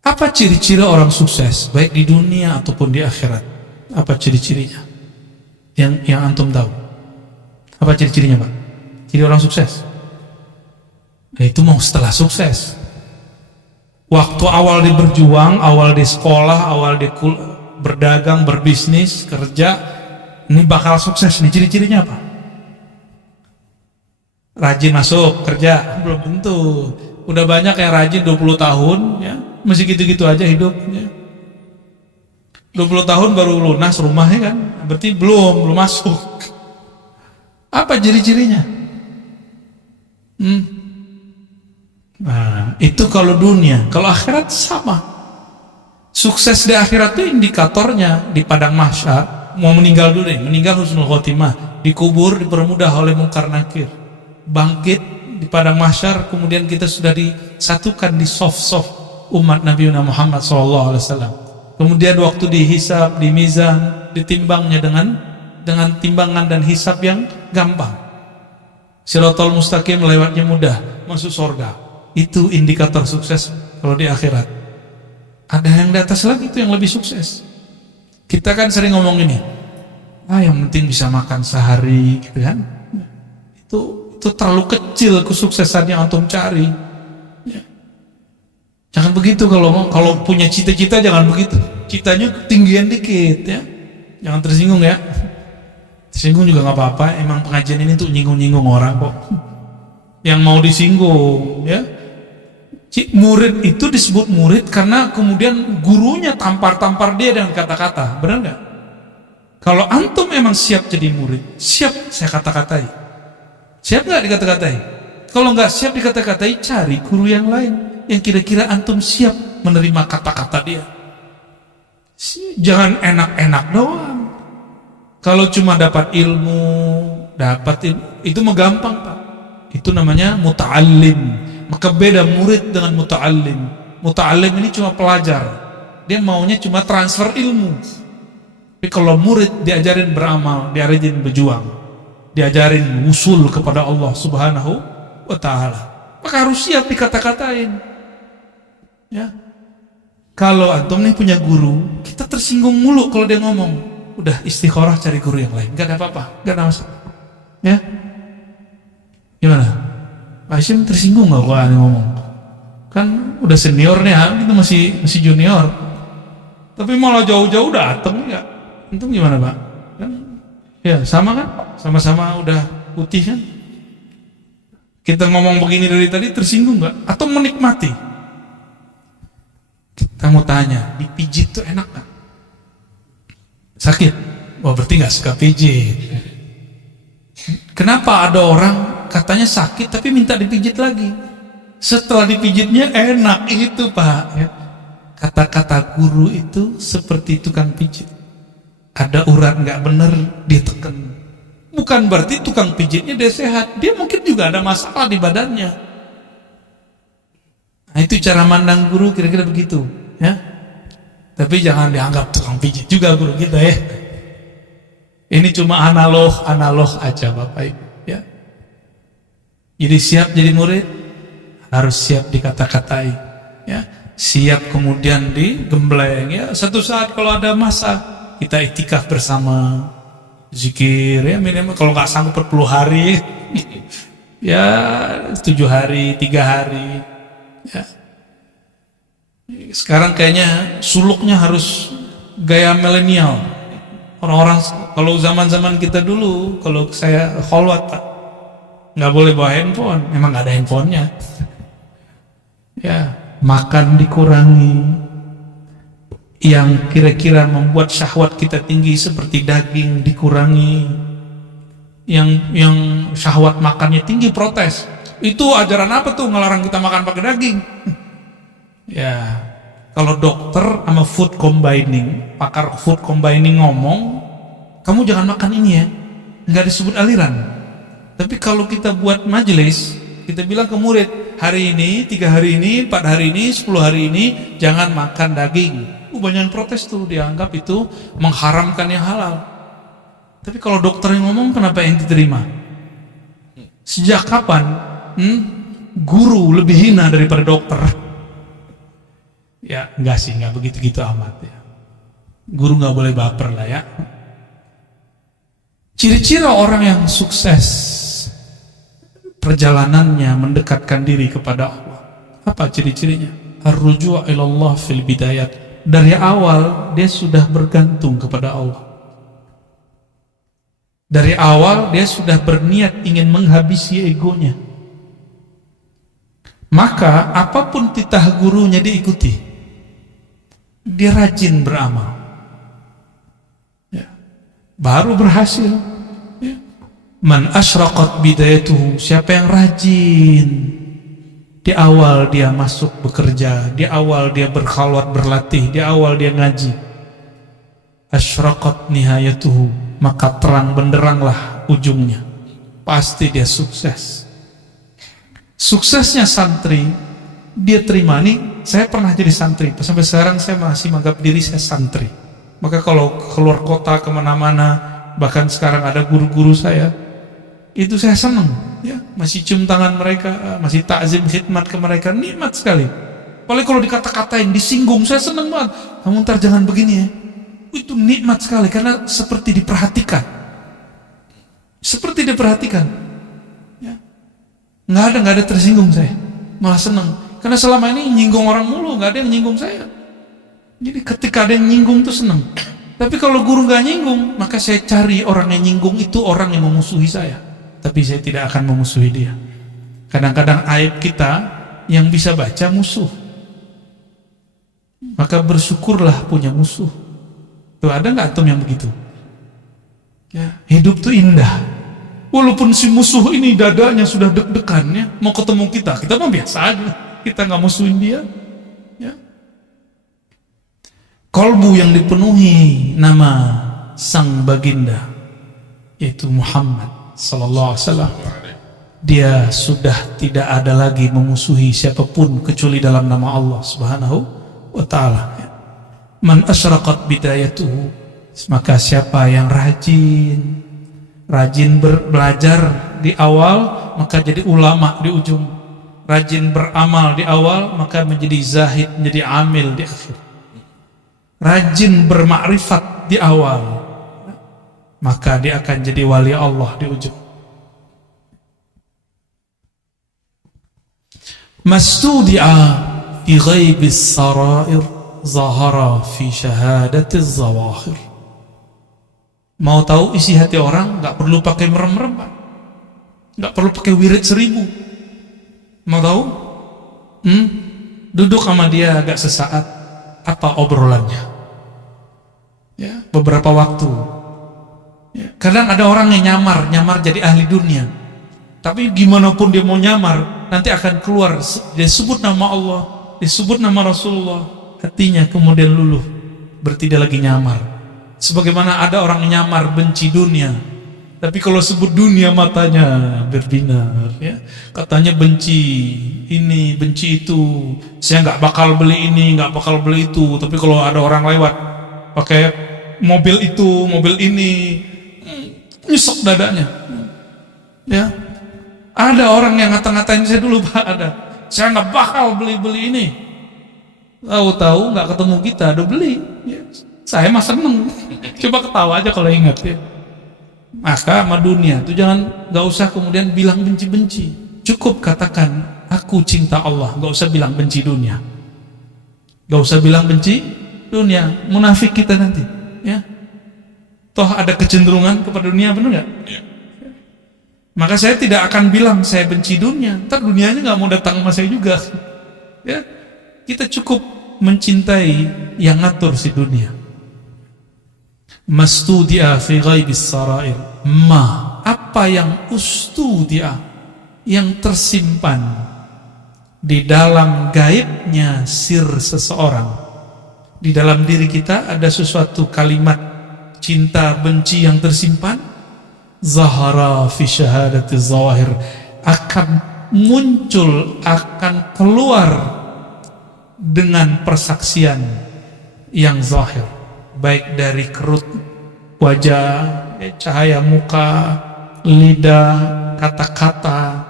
Apa ciri-ciri orang sukses baik di dunia ataupun di akhirat? Apa ciri-cirinya? Yang antum tahu? Apa ciri-cirinya Pak? Jadi orang sukses. Itu mau setelah sukses. Waktu awal dia berjuang, awal di sekolah, awal dia berdagang, berbisnis, kerja, ini bakal sukses. Ini ciri-cirinya apa? Rajin masuk kerja, belum tentu. Udah banyak yang rajin 20 tahun, ya masih gitu-gitu aja hidupnya. 20 tahun baru lunas rumahnya kan, berarti belum masuk. Apa ciri-cirinya? Nah, itu kalau dunia. Kalau akhirat sama. Sukses di akhirat itu indikatornya di padang mahsyar. Mau meninggal dulu nih, meninggal husnul khotimah, dikubur, dipermudah oleh mungkar nakir, bangkit di padang mahsyar, kemudian kita sudah disatukan di soft umat Nabi Muhammad SAW. Kemudian waktu dihisab, di mizan, ditimbangnya dengan timbangan dan hisab yang gampang. Shiratal mustaqim lewatnya mudah, masuk surga. Itu indikator sukses kalau di akhirat. Ada yang di atas lagi itu yang lebih sukses. Kita kan sering ngomong ini, yang penting bisa makan sehari, gitu kan? Itu terlalu kecil kesuksesannya antum cari. Ya. Jangan begitu kalau punya cita-cita, jangan begitu. Citanya ketinggian dikit, ya. Jangan tersinggung ya. Tersinggung juga nggak apa-apa. Emang pengajian ini tuh nyinggung-nyinggung orang kok. Yang mau disinggung, ya. Murid itu disebut murid karena kemudian gurunya tampar-tampar dia dengan kata-kata, benar nggak? Kalau antum memang siap jadi murid, siap saya kata-katai, siap nggak dikata-katai? Kalau nggak siap dikata-katai, cari guru yang lain yang kira-kira antum siap menerima kata-kata dia. Jangan enak-enak doang. Kalau cuma dapat ilmu itu mah gampang Pak. Itu namanya muta'allim. Maka beda murid dengan muta'allim. Muta'allim ini cuma pelajar, dia maunya cuma transfer ilmu. Tapi kalau murid diajarin beramal, diajarin berjuang, diajarin usul kepada Allah Subhanahu wa ta'ala, maka harus siap dikata-katain. Ya. Kalau antum nih punya guru, kita tersinggung mulu kalau dia ngomong, udah istikharah cari guru yang lain, gak ada apa-apa, gak ada masalah. Ya. Gimana? Pak Hashim tersinggung gak kalau ngomong? Kan udah seniornya, kita masih junior. Tapi malah jauh-jauh dateng ya. Itu gimana Pak? Kan, ya sama kan? Sama-sama udah putih kan? Kita ngomong begini dari tadi tersinggung gak? Atau menikmati? Kita mau tanya, dipijit tuh enak gak? Sakit? Wah berarti gak suka pijit. Kenapa ada orang katanya sakit tapi minta dipijit lagi? Setelah dipijitnya enak, itu Pak ya. Kata-kata guru itu seperti tukang pijit. Ada urat nggak bener ditekan. Bukan berarti tukang pijitnya dia sehat, dia mungkin juga ada masalah di badannya. Nah, itu cara mandang guru kira-kira begitu ya. Tapi jangan dianggap tukang pijit juga guru kita ya. Ini cuma analog aja Bapak Ibu ya. Jadi siap jadi murid, harus siap dikata-katai ya. Siap kemudian digembleng ya. Satu saat kalau ada masa kita iktikaf bersama, zikir ya, minimal kalau nggak sanggup 40 hari ya 7 hari, 3 hari ya. Sekarang kayaknya suluknya harus gaya milenial. Orang-orang kalau zaman-zaman kita dulu, kalau saya kholwat Pak, nggak boleh bawa handphone, emang nggak ada handphonenya. Ya, makan dikurangi. Yang kira-kira membuat syahwat kita tinggi seperti daging dikurangi. Yang syahwat makannya tinggi protes. Itu ajaran apa tuh ngelarang kita makan pakai daging? Ya. Kalau dokter sama food combining, pakar food combining ngomong, kamu jangan makan ini ya, nggak disebut aliran. Tapi kalau kita buat majelis, kita bilang ke murid, hari ini, 3 hari ini, 4 hari ini, 10 hari ini, jangan makan daging. Banyak yang protes tuh, dianggap itu mengharamkan yang halal. Tapi kalau dokter yang ngomong, kenapa yang diterima? Sejak kapan guru lebih hina daripada dokter? Ya enggak sih, enggak begitu-gitu amat ya. Guru enggak boleh baper lah ya. Ciri-ciri orang yang sukses perjalanannya mendekatkan diri kepada Allah. Apa ciri-cirinya? Ar-ruju' ilallah fil bidayat. Dari awal dia sudah bergantung kepada Allah. Dari awal dia sudah berniat ingin menghabisi egonya. Maka apapun titah gurunya diikuti. Dia rajin beramal. Ya. Baru berhasil. Ya. Man asyraqat bidayatuhu, siapa yang rajin di awal dia masuk bekerja, di awal dia berkhalwat berlatih, di awal dia ngaji, asyraqat nihayatuhu, maka terang benderanglah ujungnya, pasti dia sukses. Suksesnya santri dia terima. Nih saya pernah jadi santri, sampai sekarang saya masih menganggap diri saya santri. Maka kalau keluar kota kemana-mana, bahkan sekarang ada guru-guru saya, itu saya senang, ya, masih cium tangan mereka, masih takzim khidmat ke mereka, nikmat sekali. Apalagi kalau dikata-katain, disinggung, saya senang banget. Kamu ntar jangan begini ya. Itu nikmat sekali karena seperti diperhatikan. Seperti diperhatikan. Ya. Nggak ada tersinggung saya. Malah senang. Karena selama ini nyinggung orang mulu, nggak ada yang nyinggung saya. Jadi ketika ada yang nyinggung tuh senang. Tapi kalau guru nggak nyinggung, maka saya cari orang yang nyinggung itu orang yang memusuhi saya. Tapi saya tidak akan memusuhi dia. Kadang-kadang aib kita yang bisa baca musuh. Maka bersyukurlah punya musuh. Tuh ada nggak antum yang begitu? Ya, hidup tuh indah. Walaupun si musuh ini dadanya sudah deg-degan, ya, mau ketemu kita mah biasa aja. Kita nggak musuhin dia. Ya. Kolbu yang dipenuhi nama sang baginda, yaitu Muhammad sallallahu alaihi wasallam. Dia sudah tidak ada lagi memusuhi siapapun kecuali dalam nama Allah Subhanahu wa taala. Man asyraqat bidayatuhu, maka siapa yang rajin belajar di awal, maka jadi ulama di ujung. Rajin beramal di awal, maka menjadi zahid, menjadi amil di akhir. Rajin bermakrifat di awal, maka dia akan jadi wali Allah di ujung. Mastudi'a fi ghaibis sarair, zahara fi syahadatiz zawahir. Mau tahu isi hati orang, nggak perlu pakai merem-mereman, nggak perlu pakai wirid 1000. Mau tahu? Duduk sama dia agak sesaat, apa obrolannya? Ya, beberapa waktu. Ya, kadang ada orang yang nyamar jadi ahli dunia. Tapi gimana pun dia mau nyamar, nanti akan keluar. Dia sebut nama Allah, disebut nama Rasulullah, hatinya kemudian luluh, berarti dia lagi nyamar. Sebagaimana ada orang nyamar benci dunia, tapi kalau sebut dunia matanya berbinar, ya. Katanya benci ini, benci itu, saya nggak bakal beli ini, nggak bakal beli itu. Tapi kalau ada orang lewat pakai mobil itu, mobil ini, nyesek dadanya. Ya, ada orang yang ngata-ngatain saya dulu, Pak, ada. Saya nggak bakal beli ini. Tahu-tahu nggak ketemu kita, udah beli. Ya. Saya mah seneng. Coba ketawa aja kalau ingat, ya. Maka sama dunia itu nggak usah kemudian bilang benci-benci. Cukup katakan aku cinta Allah, nggak usah bilang benci dunia. Nggak usah bilang benci dunia. Munafik kita nanti, ya. Toh ada kecenderungan kepada dunia, benar nggak? Ya. Maka saya tidak akan bilang saya benci dunia. Ntar dunianya nggak mau datang sama saya juga. Ya, kita cukup mencintai yang ngatur si dunia. Mastudia fi ghaibis sarair, apa yang ustudia, yang tersimpan di dalam gaibnya sir seseorang. Di dalam diri kita ada sesuatu kalimat cinta benci yang tersimpan. Zahara fi syahadatiz zawahir, akan muncul, akan keluar dengan persaksian yang zahir, baik dari kerut wajah, cahaya muka, lidah, kata-kata,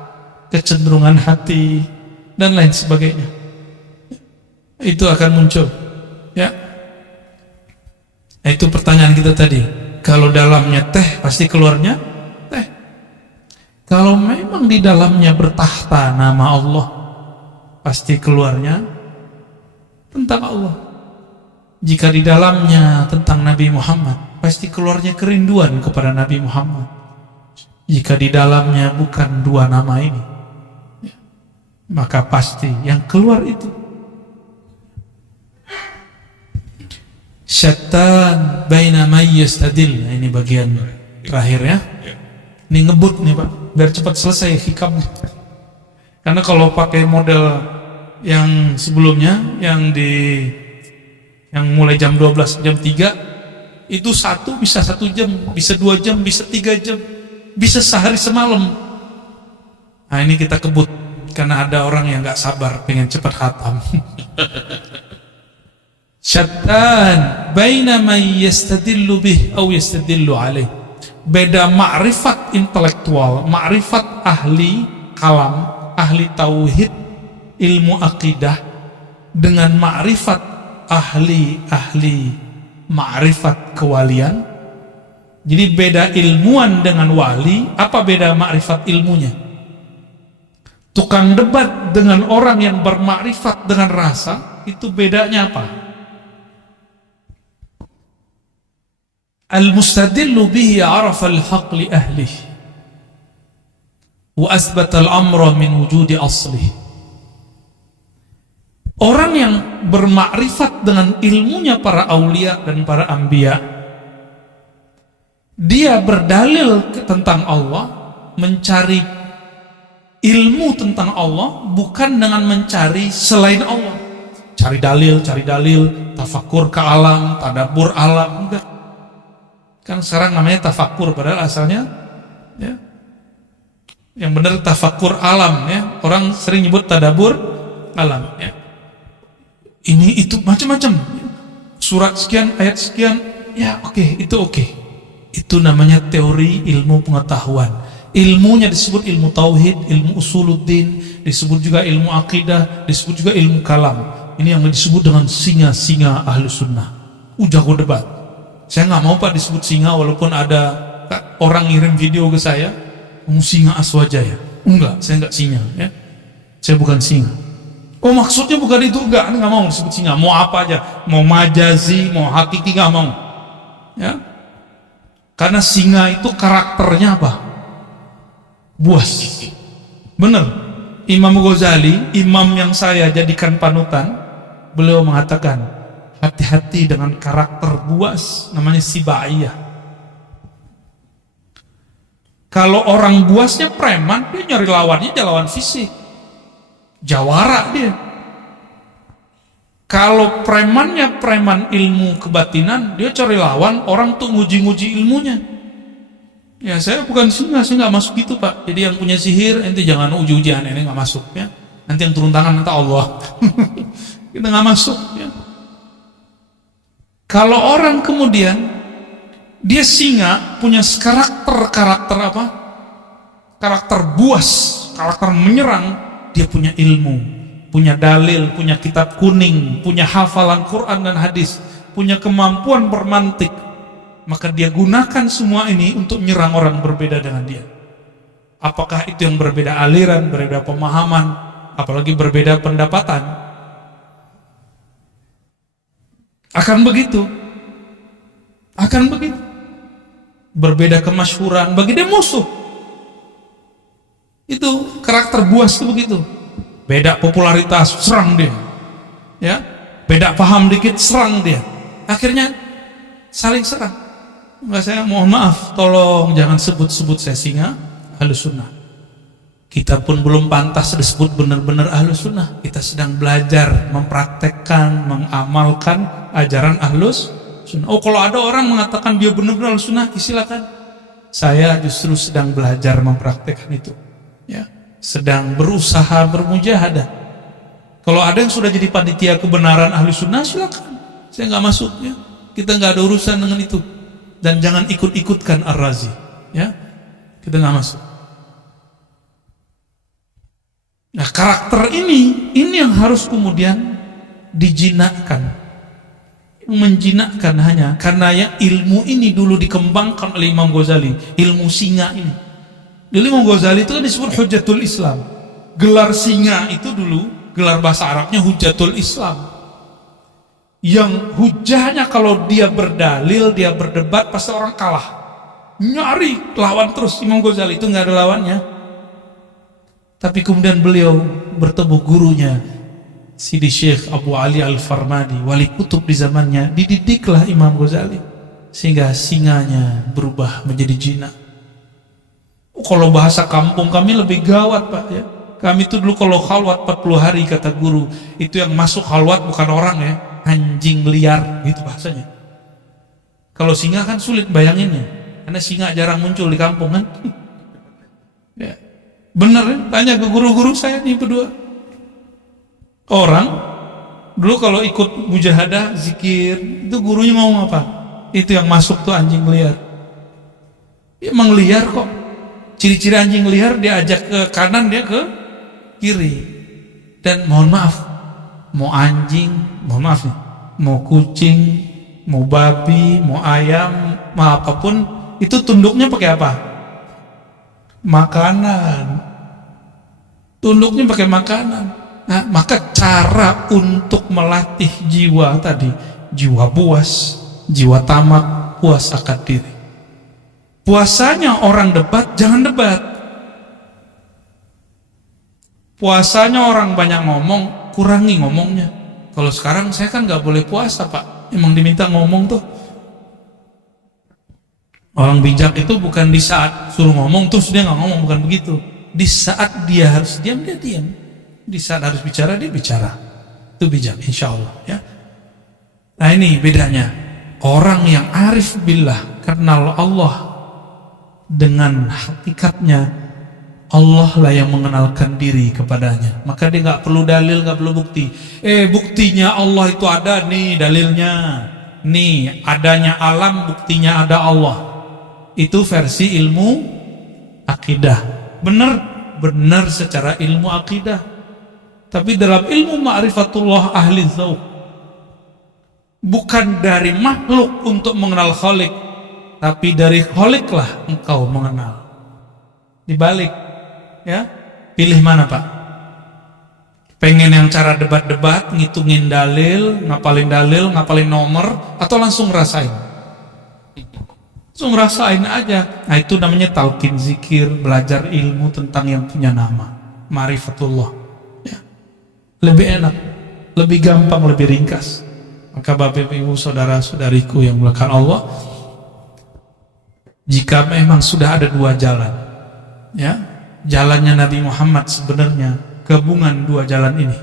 kecenderungan hati, dan lain sebagainya. Itu akan muncul, ya. Nah, itu pertanyaan kita tadi. Kalau dalamnya teh, pasti keluarnya teh. Kalau memang di dalamnya bertahta nama Allah, pasti keluarnya tentang Allah. Jika di dalamnya tentang Nabi Muhammad, pasti keluarnya kerinduan kepada Nabi Muhammad. Jika di dalamnya bukan dua nama ini, maka pasti yang keluar itu syaitan baina may yastadil. Nah, ini bagian terakhir ya. Ini ngebut nih Pak, biar cepat selesai hikamnya. Karena kalau pakai model yang sebelumnya, yang mulai jam 12, jam 3, itu satu bisa 1 jam, bisa 2 jam, bisa 3 jam, bisa sehari semalam. Nah ini kita kebut, karena ada orang yang gak sabar, pengen cepat khatam. Syaitan baina may yastadillu bih aw yastadillu alaih. Beda ma'rifat intelektual, ma'rifat ahli kalam, ahli tauhid, ilmu akidah, dengan ma'rifat ahli ma'rifat kewalian. Jadi beda ilmuwan dengan wali. Apa beda ma'rifat ilmunya? Tukang debat dengan orang yang bermakrifat dengan rasa, itu bedanya apa? Al-mustadillu bihi arafa al-haq li ahlih wa asbata al-amra min wujudi aslih. Orang yang bermakrifat dengan ilmunya para aulia dan para anbiya, dia berdalil tentang Allah, mencari ilmu tentang Allah bukan dengan mencari selain Allah. Cari dalil, tafakur ke alam, tadabbur alam, enggak. Kan sekarang namanya tafakur, padahal asalnya ya, yang benar tafakur alam ya. Orang sering nyebut tadabbur alam ya. Ini itu macam-macam. Surat sekian, ayat sekian, ya oke, itu oke. Itu namanya teori ilmu pengetahuan. Ilmunya disebut ilmu tauhid, ilmu usuluddin, disebut juga ilmu akidah, disebut juga ilmu kalam. Ini yang disebut dengan singa-singa ahlu sunnah. Jago debat. Saya nggak mau Pak disebut singa, walaupun ada orang ngirim video ke saya, kamu singa Aswajaya. Enggak, saya nggak singa ya. Saya bukan singa. Oh maksudnya bukan itu, enggak mau disebut singa. Mau apa aja, mau majazi, mau hakiki, nggak mau. Ya, karena singa itu karakternya apa? Buas. Bener. Imam Ghazali, imam yang saya jadikan panutan, beliau mengatakan, hati-hati dengan karakter buas, namanya sibaiyah. Kalau orang buasnya preman, dia nyari lawannya lawan fisik, jawara dia. Kalau premannya preman ilmu kebatinan, dia cari lawan orang tuh nguji-nguji ilmunya. Ya saya bukan singa, saya nggak masuk gitu Pak. Jadi yang punya sihir, ente jangan uji-ujian, ini nggak masuk ya. Nanti yang turun tangan nanti Allah. Kita nggak masuk ya. Kalau orang kemudian dia singa, punya karakter apa? Karakter buas, karakter menyerang, dia punya ilmu, punya dalil, punya kitab kuning, punya hafalan Quran dan hadis, punya kemampuan bermantik. Maka dia gunakan semua ini untuk menyerang orang berbeda dengan dia. Apakah itu yang berbeda aliran, berbeda pemahaman, apalagi berbeda pendapatan? Akan begitu, berbeda kemasyhuran, bagi dia musuh. Itu karakter buas itu begitu. Beda popularitas, serang dia. Ya, beda paham dikit, serang dia. Akhirnya saling serang. Enggak, saya mohon maaf, tolong jangan sebut-sebut saya singa Ahlus Sunnah. Kita pun belum pantas disebut benar-benar Ahlus Sunnah. Kita sedang belajar, mempraktekkan, mengamalkan ajaran Ahlus Sunnah. Oh kalau ada orang mengatakan dia benar-benar Ahlus Sunnah, silakan. Saya justru sedang belajar mempraktekkan itu ya. Sedang berusaha bermujahadah. Kalau ada yang sudah jadi panitia kebenaran Ahlus Sunnah, silakan. Saya nggak masuk ya. Kita nggak ada urusan dengan itu. Dan jangan ikut-ikutkan Ar-Razi ya. Kita nggak masuk. Nah karakter ini yang harus kemudian dijinakkan, menjinakkan hanya karena ya ilmu ini dulu dikembangkan oleh Imam Ghazali, ilmu singa ini. Dulu Imam Ghazali itu kan disebut Hujjatul Islam. Gelar singa itu dulu, gelar bahasa Arabnya Hujjatul Islam. Yang hujahnya kalau dia berdalil, dia berdebat, pasti orang kalah. Nyari lawan terus. Imam Ghazali itu nggak ada lawannya. Tapi kemudian beliau bertemu gurunya, Sidi Syekh Abu Ali Al-Farmadi, wali kutub di zamannya. Dididiklah Imam Ghazali sehingga singanya berubah menjadi jinak. Kalau bahasa kampung kami lebih gawat, Pak, ya. Kami itu dulu kalau khalwat 40 hari kata guru, itu yang masuk khalwat bukan orang, ya, anjing liar, gitu bahasanya. Kalau singa kan sulit bayanginnya, karena singa jarang muncul di kampung kan. Ya. Bener, ya? Tanya ke guru-guru saya nih berdua. Orang dulu kalau ikut mujahadah zikir, itu gurunya ngomong apa? Itu yang masuk tuh anjing liar. Ya, emang liar kok. Ciri-ciri anjing liar, dia ajak ke kanan, dia ke kiri. Dan mohon maaf, mau anjing, mohon maaf nih, mau kucing, mau babi, mau ayam, mau apapun, itu tunduknya pakai apa? Makanan. Tunduknya pakai makanan. Nah, maka cara untuk melatih jiwa tadi, jiwa buas, jiwa tamak, puas akan diri. Puasanya orang debat, jangan debat. Puasanya orang banyak ngomong, kurangi ngomongnya. Kalau sekarang saya kan nggak boleh puasa, Pak. Emang diminta ngomong tuh. Orang bijak itu bukan di saat suruh ngomong terus dia nggak ngomong, bukan begitu. Di saat dia harus diam, dia diam. Di saat harus bicara, dia bicara. Itu bijak, insya Allah, ya. Nah, ini bedanya. Orang yang arif billah, kenal Allah dengan hakikatnya, Allah lah yang mengenalkan diri kepadanya. Maka dia gak perlu dalil, gak perlu bukti. Buktinya Allah itu ada, nih dalilnya. Nih adanya alam, buktinya ada Allah. Itu versi ilmu akidah. Benar secara ilmu akidah. Tapi dalam ilmu ma'rifatullah ahli dzauq, bukan dari makhluk untuk mengenal Khalik, tapi dari Khaliklah engkau mengenal. Dibalik, ya. Pilih mana, Pak? Pengen yang cara debat-debat, ngitungin dalil, ngapalin nomor, atau langsung rasain? Langsung rasain aja. Nah, itu namanya talqin zikir, belajar ilmu tentang yang punya nama, ma'rifatullah, ya. Lebih enak, lebih gampang, lebih ringkas. Maka Bapak Ibu saudara-saudariku yang dimuliakan Allah, jika memang sudah ada dua jalan, ya, jalannya Nabi Muhammad sebenarnya gabungan dua jalan ini,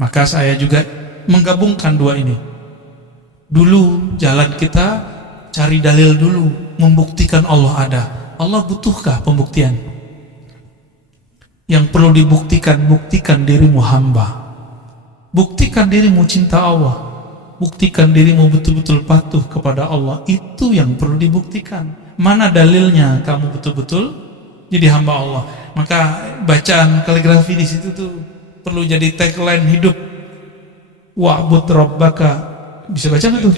maka saya juga menggabungkan dua ini. Dulu jalan kita cari dalil dulu, membuktikan Allah ada. Allah butuhkah pembuktian? Yang perlu dibuktikan, buktikan dirimu hamba, buktikan dirimu cinta Allah, buktikan dirimu betul-betul patuh kepada Allah. Itu yang perlu dibuktikan. Mana dalilnya kamu betul-betul jadi hamba Allah? Maka bacaan kaligrafi di situ tuh perlu jadi tagline hidup. Wa'bud rabbaka. Bisa baca nggak tuh?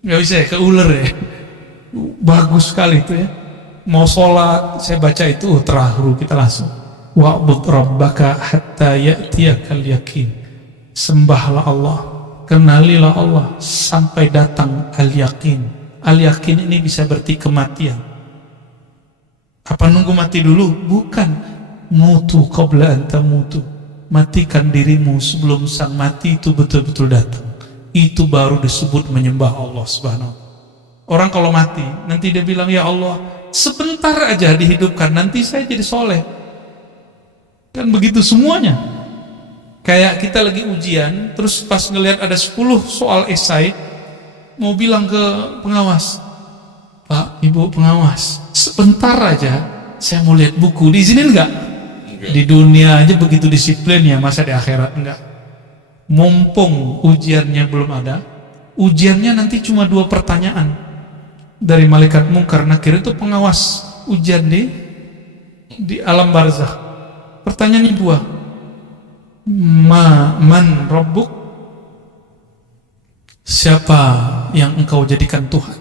Nggak bisa ya, keuler ya. Bagus sekali itu, ya. Mau sholat saya baca itu terharu kita langsung. Wa'bud rabbaka hatta ya'tiyakal yakin. Sembahlah Allah, kenalilah Allah sampai datang al-yakin. Al-yakin ini bisa berarti kematian. Apa nunggu mati dulu? Bukan. Mutu qabla an tamutu. Matikan dirimu sebelum sang mati itu betul-betul datang. Itu baru disebut menyembah Allah Subhanahu. Orang kalau mati nanti dia bilang, ya Allah, sebentar aja dihidupkan, nanti saya jadi soleh. Kan begitu semuanya. Kayak kita lagi ujian, terus pas ngelihat ada 10 soal esai, mau bilang ke pengawas, Pak, Ibu pengawas, sebentar aja saya mau lihat buku, diizinin enggak? Di dunia aja begitu disiplin ya, masa di akhirat enggak? Mumpung ujiannya belum ada, ujiannya nanti cuma 2 pertanyaan dari malaikat mungkar nakir, itu pengawas ujian di alam barzakh. Pertanyaannya 2. Man rabbuk? Siapa yang engkau jadikan Tuhan?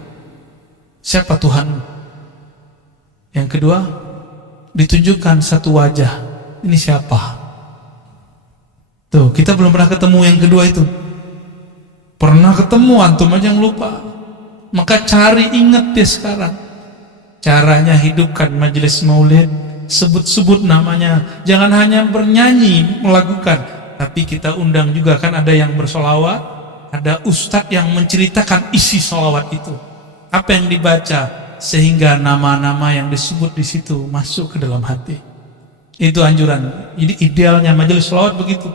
Siapa Tuhanmu? Yang kedua, ditunjukkan satu wajah. Ini siapa? Tuh, kita belum pernah ketemu yang kedua itu. Pernah ketemu, antum aja yang lupa. Maka cari, ingat dia sekarang. Caranya hidupkan majelis maulid, sebut-sebut namanya. Jangan hanya bernyanyi, melakukan, tapi kita undang juga. Kan ada yang bersolawat, ada ustadz yang menceritakan isi solawat itu. Apa yang dibaca, sehingga nama-nama yang disebut di situ masuk ke dalam hati. Itu anjuran. Jadi idealnya majelis solawat begitu.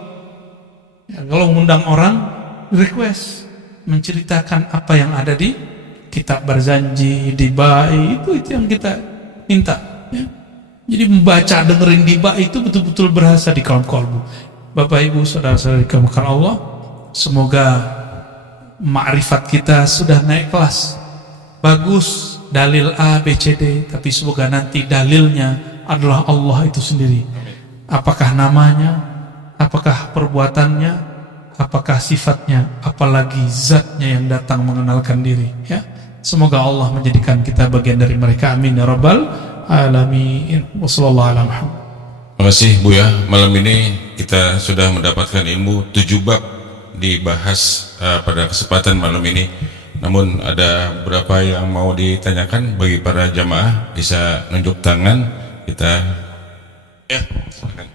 Ya, kalau mengundang orang, request menceritakan apa yang ada di kitab Barzanji, di Bai, itu yang kita minta, ya. Jadi membaca, dengerin di Bai itu betul-betul berasa di kalbu. Bapak Ibu saudara-saudara dikasihi Allah, semoga ma'rifat kita sudah naik kelas. Bagus dalil A, B, C, D, tapi semoga nanti dalilnya adalah Allah itu sendiri. Apakah namanya, apakah perbuatannya, apakah sifatnya, apalagi zatnya yang datang mengenalkan diri, ya. Semoga Allah menjadikan kita bagian dari mereka. Amin ya rabbal alamin. Wassallallahu ala Muhammad. Terima kasih Buya. Malam ini kita sudah mendapatkan ilmu 7 bab dibahas pada kesempatan malam ini. Namun ada beberapa yang mau ditanyakan bagi para jamaah, bisa nunjuk tangan. Kita ya, silakan.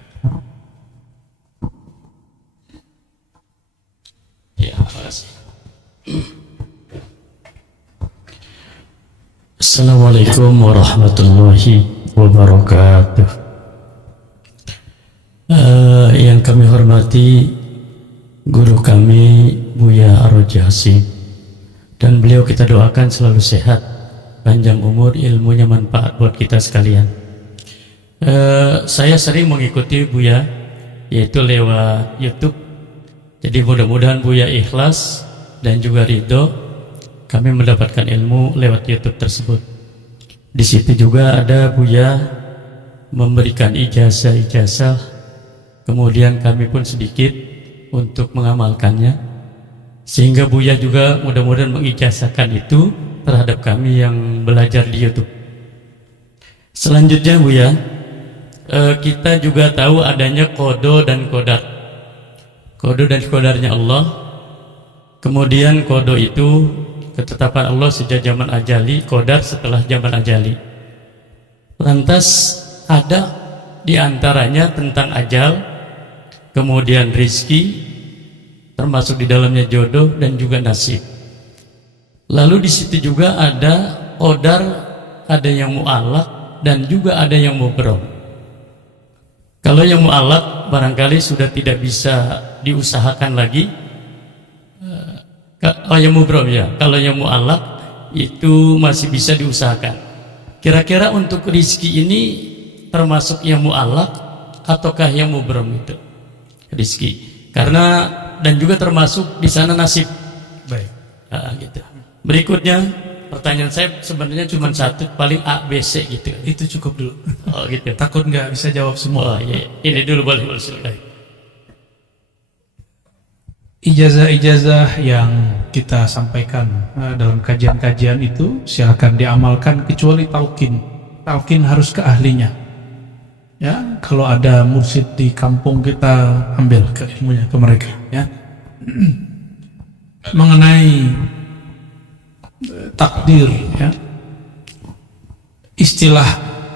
Ya, terima kasih. Assalamualaikum warahmatullahi wabarakatuh. Yang kami hormati guru kami Buya Ar-Raji Hasim, dan beliau kita doakan selalu sehat, panjang umur, ilmunya manfaat buat kita sekalian. Saya sering mengikuti Buya, yaitu lewat YouTube. Jadi mudah-mudahan Buya ikhlas dan juga ridho kami mendapatkan ilmu lewat YouTube tersebut. Di situ juga ada Buya memberikan ijazah-ijazah, kemudian kami pun sedikit untuk mengamalkannya, sehingga Buya juga mudah-mudahan mengijazahkan itu terhadap kami yang belajar di YouTube. Selanjutnya Buya, kita juga tahu adanya kodo dan kodar. Kodo dan kodarnya Allah. Kemudian kodo itu ketetapan Allah sejak zaman ajali, kodar setelah zaman ajali. Lantas ada diantaranya tentang ajal, kemudian rizki, termasuk di dalamnya jodoh dan juga nasib. Lalu di situ juga ada kodar, ada yang mu'allaq dan juga ada yang mubrom. Kalau yang mu'allaq barangkali sudah tidak bisa diusahakan lagi. Oh, yang mubrom ya. Kalau yang mu'allaq itu masih bisa diusahakan. Kira-kira untuk rizki ini termasuk yang mu'allaq ataukah yang mubrom itu rizki? Karena dan juga termasuk di sana nasib. Baik. Gitu. Berikutnya pertanyaan saya sebenarnya cuma satu, paling A, B, C gitu. Itu cukup dulu. Oh gitu. Takut nggak bisa jawab semua. Oh iya. Ini dulu boleh silakan. Ijazah-ijazah yang kita sampaikan dalam kajian-kajian itu silakan diamalkan, kecuali talqin. Talqin harus ke ahlinya. Ya, kalau ada mursyid di kampung kita ambil ke ilmunya ke mereka, ya. Mengenai takdir, ya. Istilah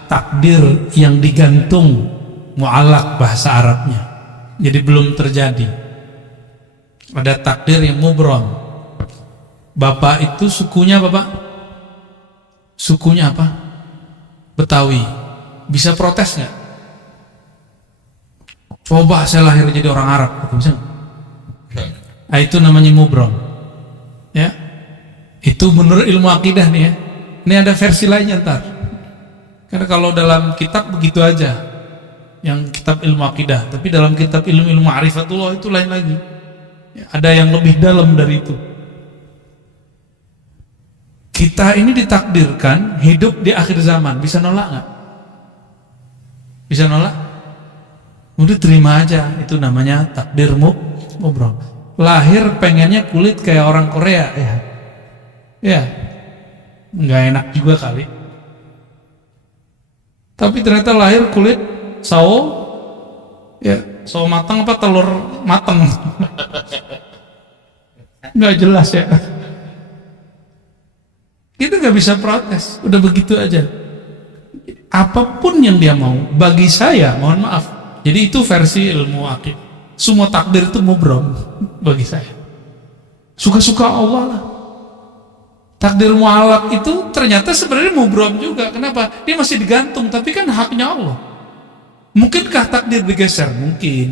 takdir yang digantung mu'allaq bahasa Arabnya. Jadi belum terjadi. Ada takdir yang mubrom. Bapak itu sukunya Bapak? Sukunya apa? Betawi. Bisa protes nggak? Coba saya lahir jadi orang Arab, bisa nggak? Nah, itu namanya mubrom. Ya, itu menurut ilmu akidah nih ya. Ini ada versi lainnya ntar. Karena kalau dalam kitab begitu aja, yang kitab ilmu akidah. Tapi dalam kitab ilmu ma'rifatullah itu lain lagi. Ya, ada yang lebih dalam dari itu. Kita ini ditakdirkan hidup di akhir zaman. Bisa nolak nggak? Bisa nolak? Udah terima aja. Itu namanya takdir mubrom. Lahir pengennya kulit kayak orang Korea, ya. Ya, nggak enak juga kali. Tapi ternyata lahir kulit sawo, ya sawo matang apa telur matang, nggak jelas ya. Kita nggak bisa protes, udah begitu aja. Apapun yang dia mau, bagi saya, mohon maaf. Jadi itu versi ilmu akid. Semua takdir itu mubrom bagi saya. Suka-suka Allah lah. Takdir mu'allaq itu ternyata sebenarnya mubrom juga. Kenapa? Dia masih digantung, tapi kan haknya Allah. Mungkinkah takdir digeser? Mungkin.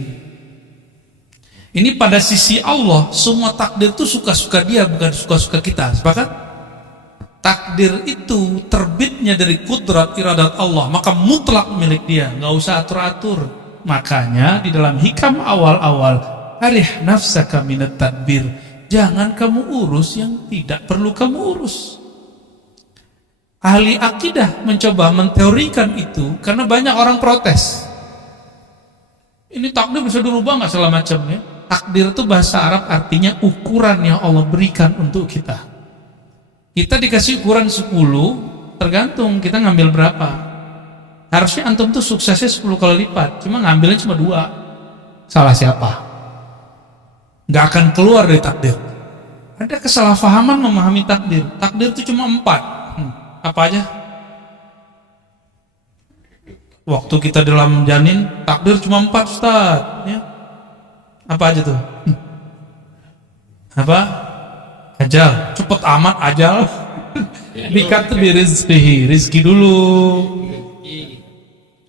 Ini pada sisi Allah, semua takdir itu suka-suka dia, bukan suka-suka kita. Sepakat? Takdir itu terbitnya dari kudrat iradat Allah, maka mutlak milik dia, nggak usah atur-atur. Makanya di dalam hikam awal-awal, arih nafsaka minat tadbir, jangan kamu urus yang tidak perlu kamu urus. Ahli akidah mencoba menteorikan itu karena banyak orang protes. Ini takdir bisa dirubah nggak segala macamnya. Takdir itu bahasa Arab artinya ukuran yang Allah berikan untuk kita. Kita dikasih ukuran 10, tergantung kita ngambil berapa. Harusnya antum tuh suksesnya 10 kali lipat, cuma ngambilnya cuma 2. Salah siapa? Nggak akan keluar dari takdir. Ada kesalahpahaman memahami takdir. Takdir itu cuma 4. Apa aja? Waktu kita dalam janin, takdir cuma 4, Ustaz. Ya. Apa aja tuh? Apa? Ajal, cepet amat ajal. Bikat birizqihi, rizki dulu.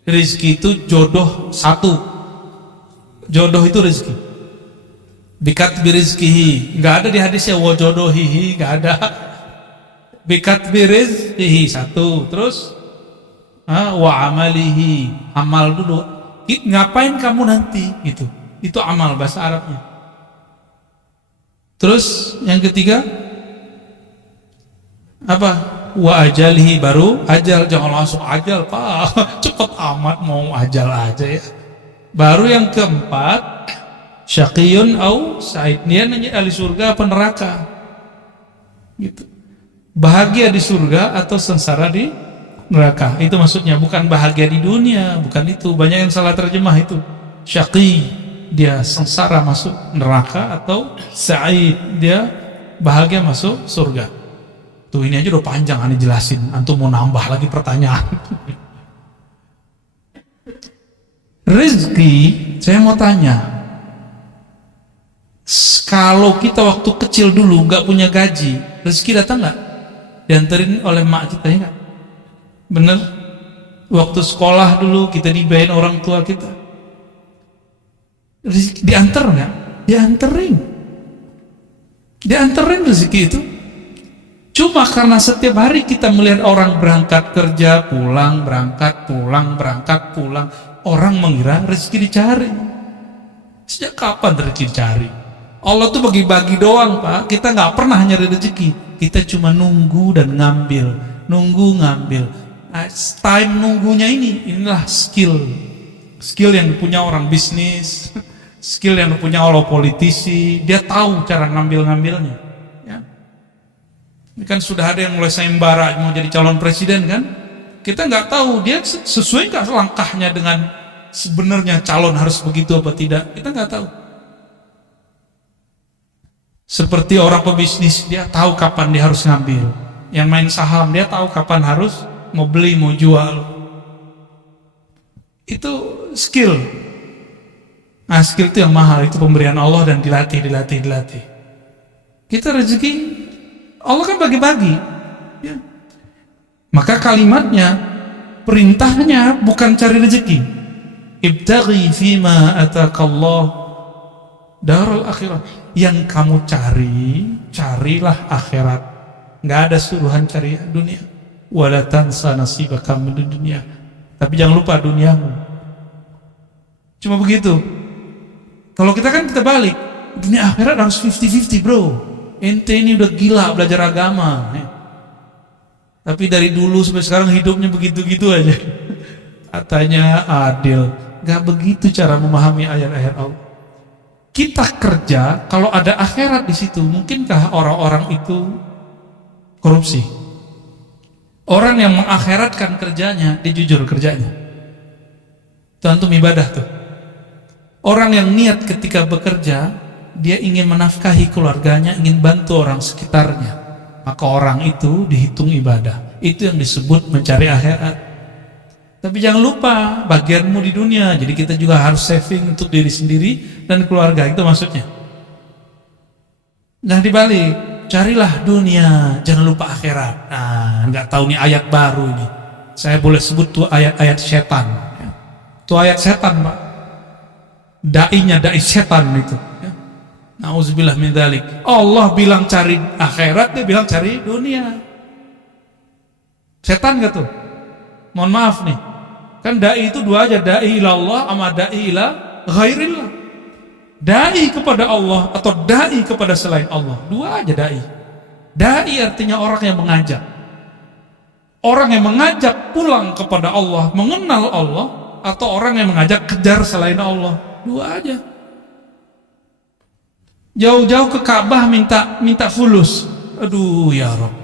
Rizki itu jodoh 1. Jodoh itu rizki. Bikat birizqihi, nggak ada di hadisnya wa jodohihi, nggak ada. Bikat birizqihi 1, terus wa amalihi, amal dulu. Ngapain kamu nanti? Gitu. Itu amal bahasa Arabnya. Terus yang ketiga apa? Wa ajalihi, baru ajal. Jangan langsung ajal, Pak. Cepet amat mau ajal aja ya. Baru yang keempat, syaqiyun au sa'id. Dia nanya ahli surga apa neraka. Gitu. Bahagia di surga atau sengsara di neraka. Itu maksudnya, bukan bahagia di dunia, bukan itu. Banyak yang salah terjemah itu. Syaqi, dia sengsara masuk neraka, atau sa'id, dia bahagia masuk surga. Tuh ini aja udah panjang aneh jelasin, antum mau nambah lagi pertanyaan. Rezeki, saya mau tanya, kalau kita waktu kecil dulu nggak punya gaji, rezeki datang nggak? Dianterin oleh mak kita, ya nggak? Bener? Waktu sekolah dulu kita dibayarin orang tua kita, diantar nggak? Dianterin rezeki itu. Cuma karena setiap hari kita melihat orang berangkat kerja, pulang, berangkat, pulang, berangkat, pulang, orang mengira rezeki dicari. Sejak kapan rezeki dicari? Allah tuh bagi-bagi doang, Pak. Kita nggak pernah nyari rezeki. Kita cuma nunggu dan ngambil, nunggu ngambil. Time nunggunya inilah skill yang punya orang bisnis. Skill yang punya Allah politisi, dia tahu cara ngambil-ngambilnya. Ya. Ini kan sudah ada yang mulai sayembara mau jadi calon presiden kan? Kita nggak tahu dia sesuai nggak langkahnya dengan sebenarnya calon harus begitu apa tidak. Kita nggak tahu. Seperti orang pebisnis, dia tahu kapan dia harus ngambil. Yang main saham, dia tahu kapan harus mau beli, mau jual. Itu skill. Nah, skill itu yang mahal, itu pemberian Allah dan dilatih. Kita rezeki, Allah kan bagi-bagi. Ya. Maka kalimatnya, perintahnya bukan cari rezeki. Ibtaghi fima atakallah darul akhirat. Yang kamu cari, carilah akhirat. Nggak ada suruhan cari dunia. Wala tansa nasibaka minad dunya. Tapi jangan lupa duniamu. Cuma begitu. Kalau kita kan kita balik, dunia akhirat harus 50-50 bro. Ente ini udah gila belajar agama. Tapi dari dulu sampai sekarang hidupnya begitu-gitu aja. Katanya adil. Gak begitu cara memahami ayat-ayat Allah. Kita kerja, kalau ada akhirat di situ, mungkinkah orang-orang itu korupsi? Orang yang mengakhiratkan kerjanya, dia jujur kerjanya. Itu antum ibadah tuh. Orang yang niat ketika bekerja, dia ingin menafkahi keluarganya, ingin bantu orang sekitarnya, maka orang itu dihitung ibadah. Itu yang disebut mencari akhirat. Tapi jangan lupa bagianmu di dunia. Jadi kita juga harus saving untuk diri sendiri dan keluarga. Itu maksudnya. Jangan dibalik. Carilah dunia, jangan lupa akhirat. Nah, nggak tahu nih ayat baru ini. Saya boleh sebut tuh ayat-ayat setan. Tuh ayat setan, Pak. Dai setan itu. Nauzubillah min dzalik. Allah bilang cari akhirat, dia bilang cari dunia. Setan gak tuh? Mohon maaf nih. Kan dai itu dua aja, dai ilallah sama dai ila ghairillah. Dai kepada Allah atau dai kepada selain Allah. Dua aja dai. Dai artinya orang yang mengajak. Orang yang mengajak pulang kepada Allah, mengenal Allah, atau orang yang mengajak kejar selain Allah. Dua aja. Jauh-jauh ke Ka'bah minta fulus. Aduh ya Rabb.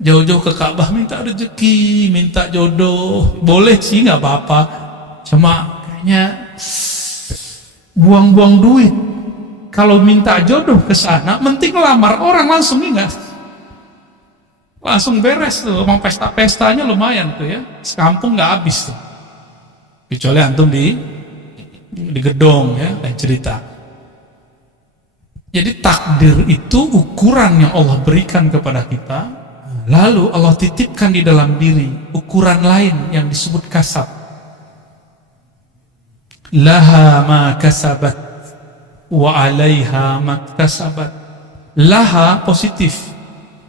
Jauh-jauh ke Ka'bah minta rezeki, minta jodoh. Boleh sih, nggak apa-apa. Cuma kayaknya buang-buang duit. Kalau minta jodoh ke sana, mending lamar orang langsung, enggak? Langsung beres tuh. Emang pesta-pestanya lumayan tuh ya. Sekampung nggak habis tuh. Kecuali antum di gedong ya, lain cerita. Jadi takdir itu ukuran yang Allah berikan kepada kita. Lalu Allah titipkan di dalam diri ukuran lain yang disebut kasab. Laha ma kasabat wa 'alaiha maktasabat. Laha positif.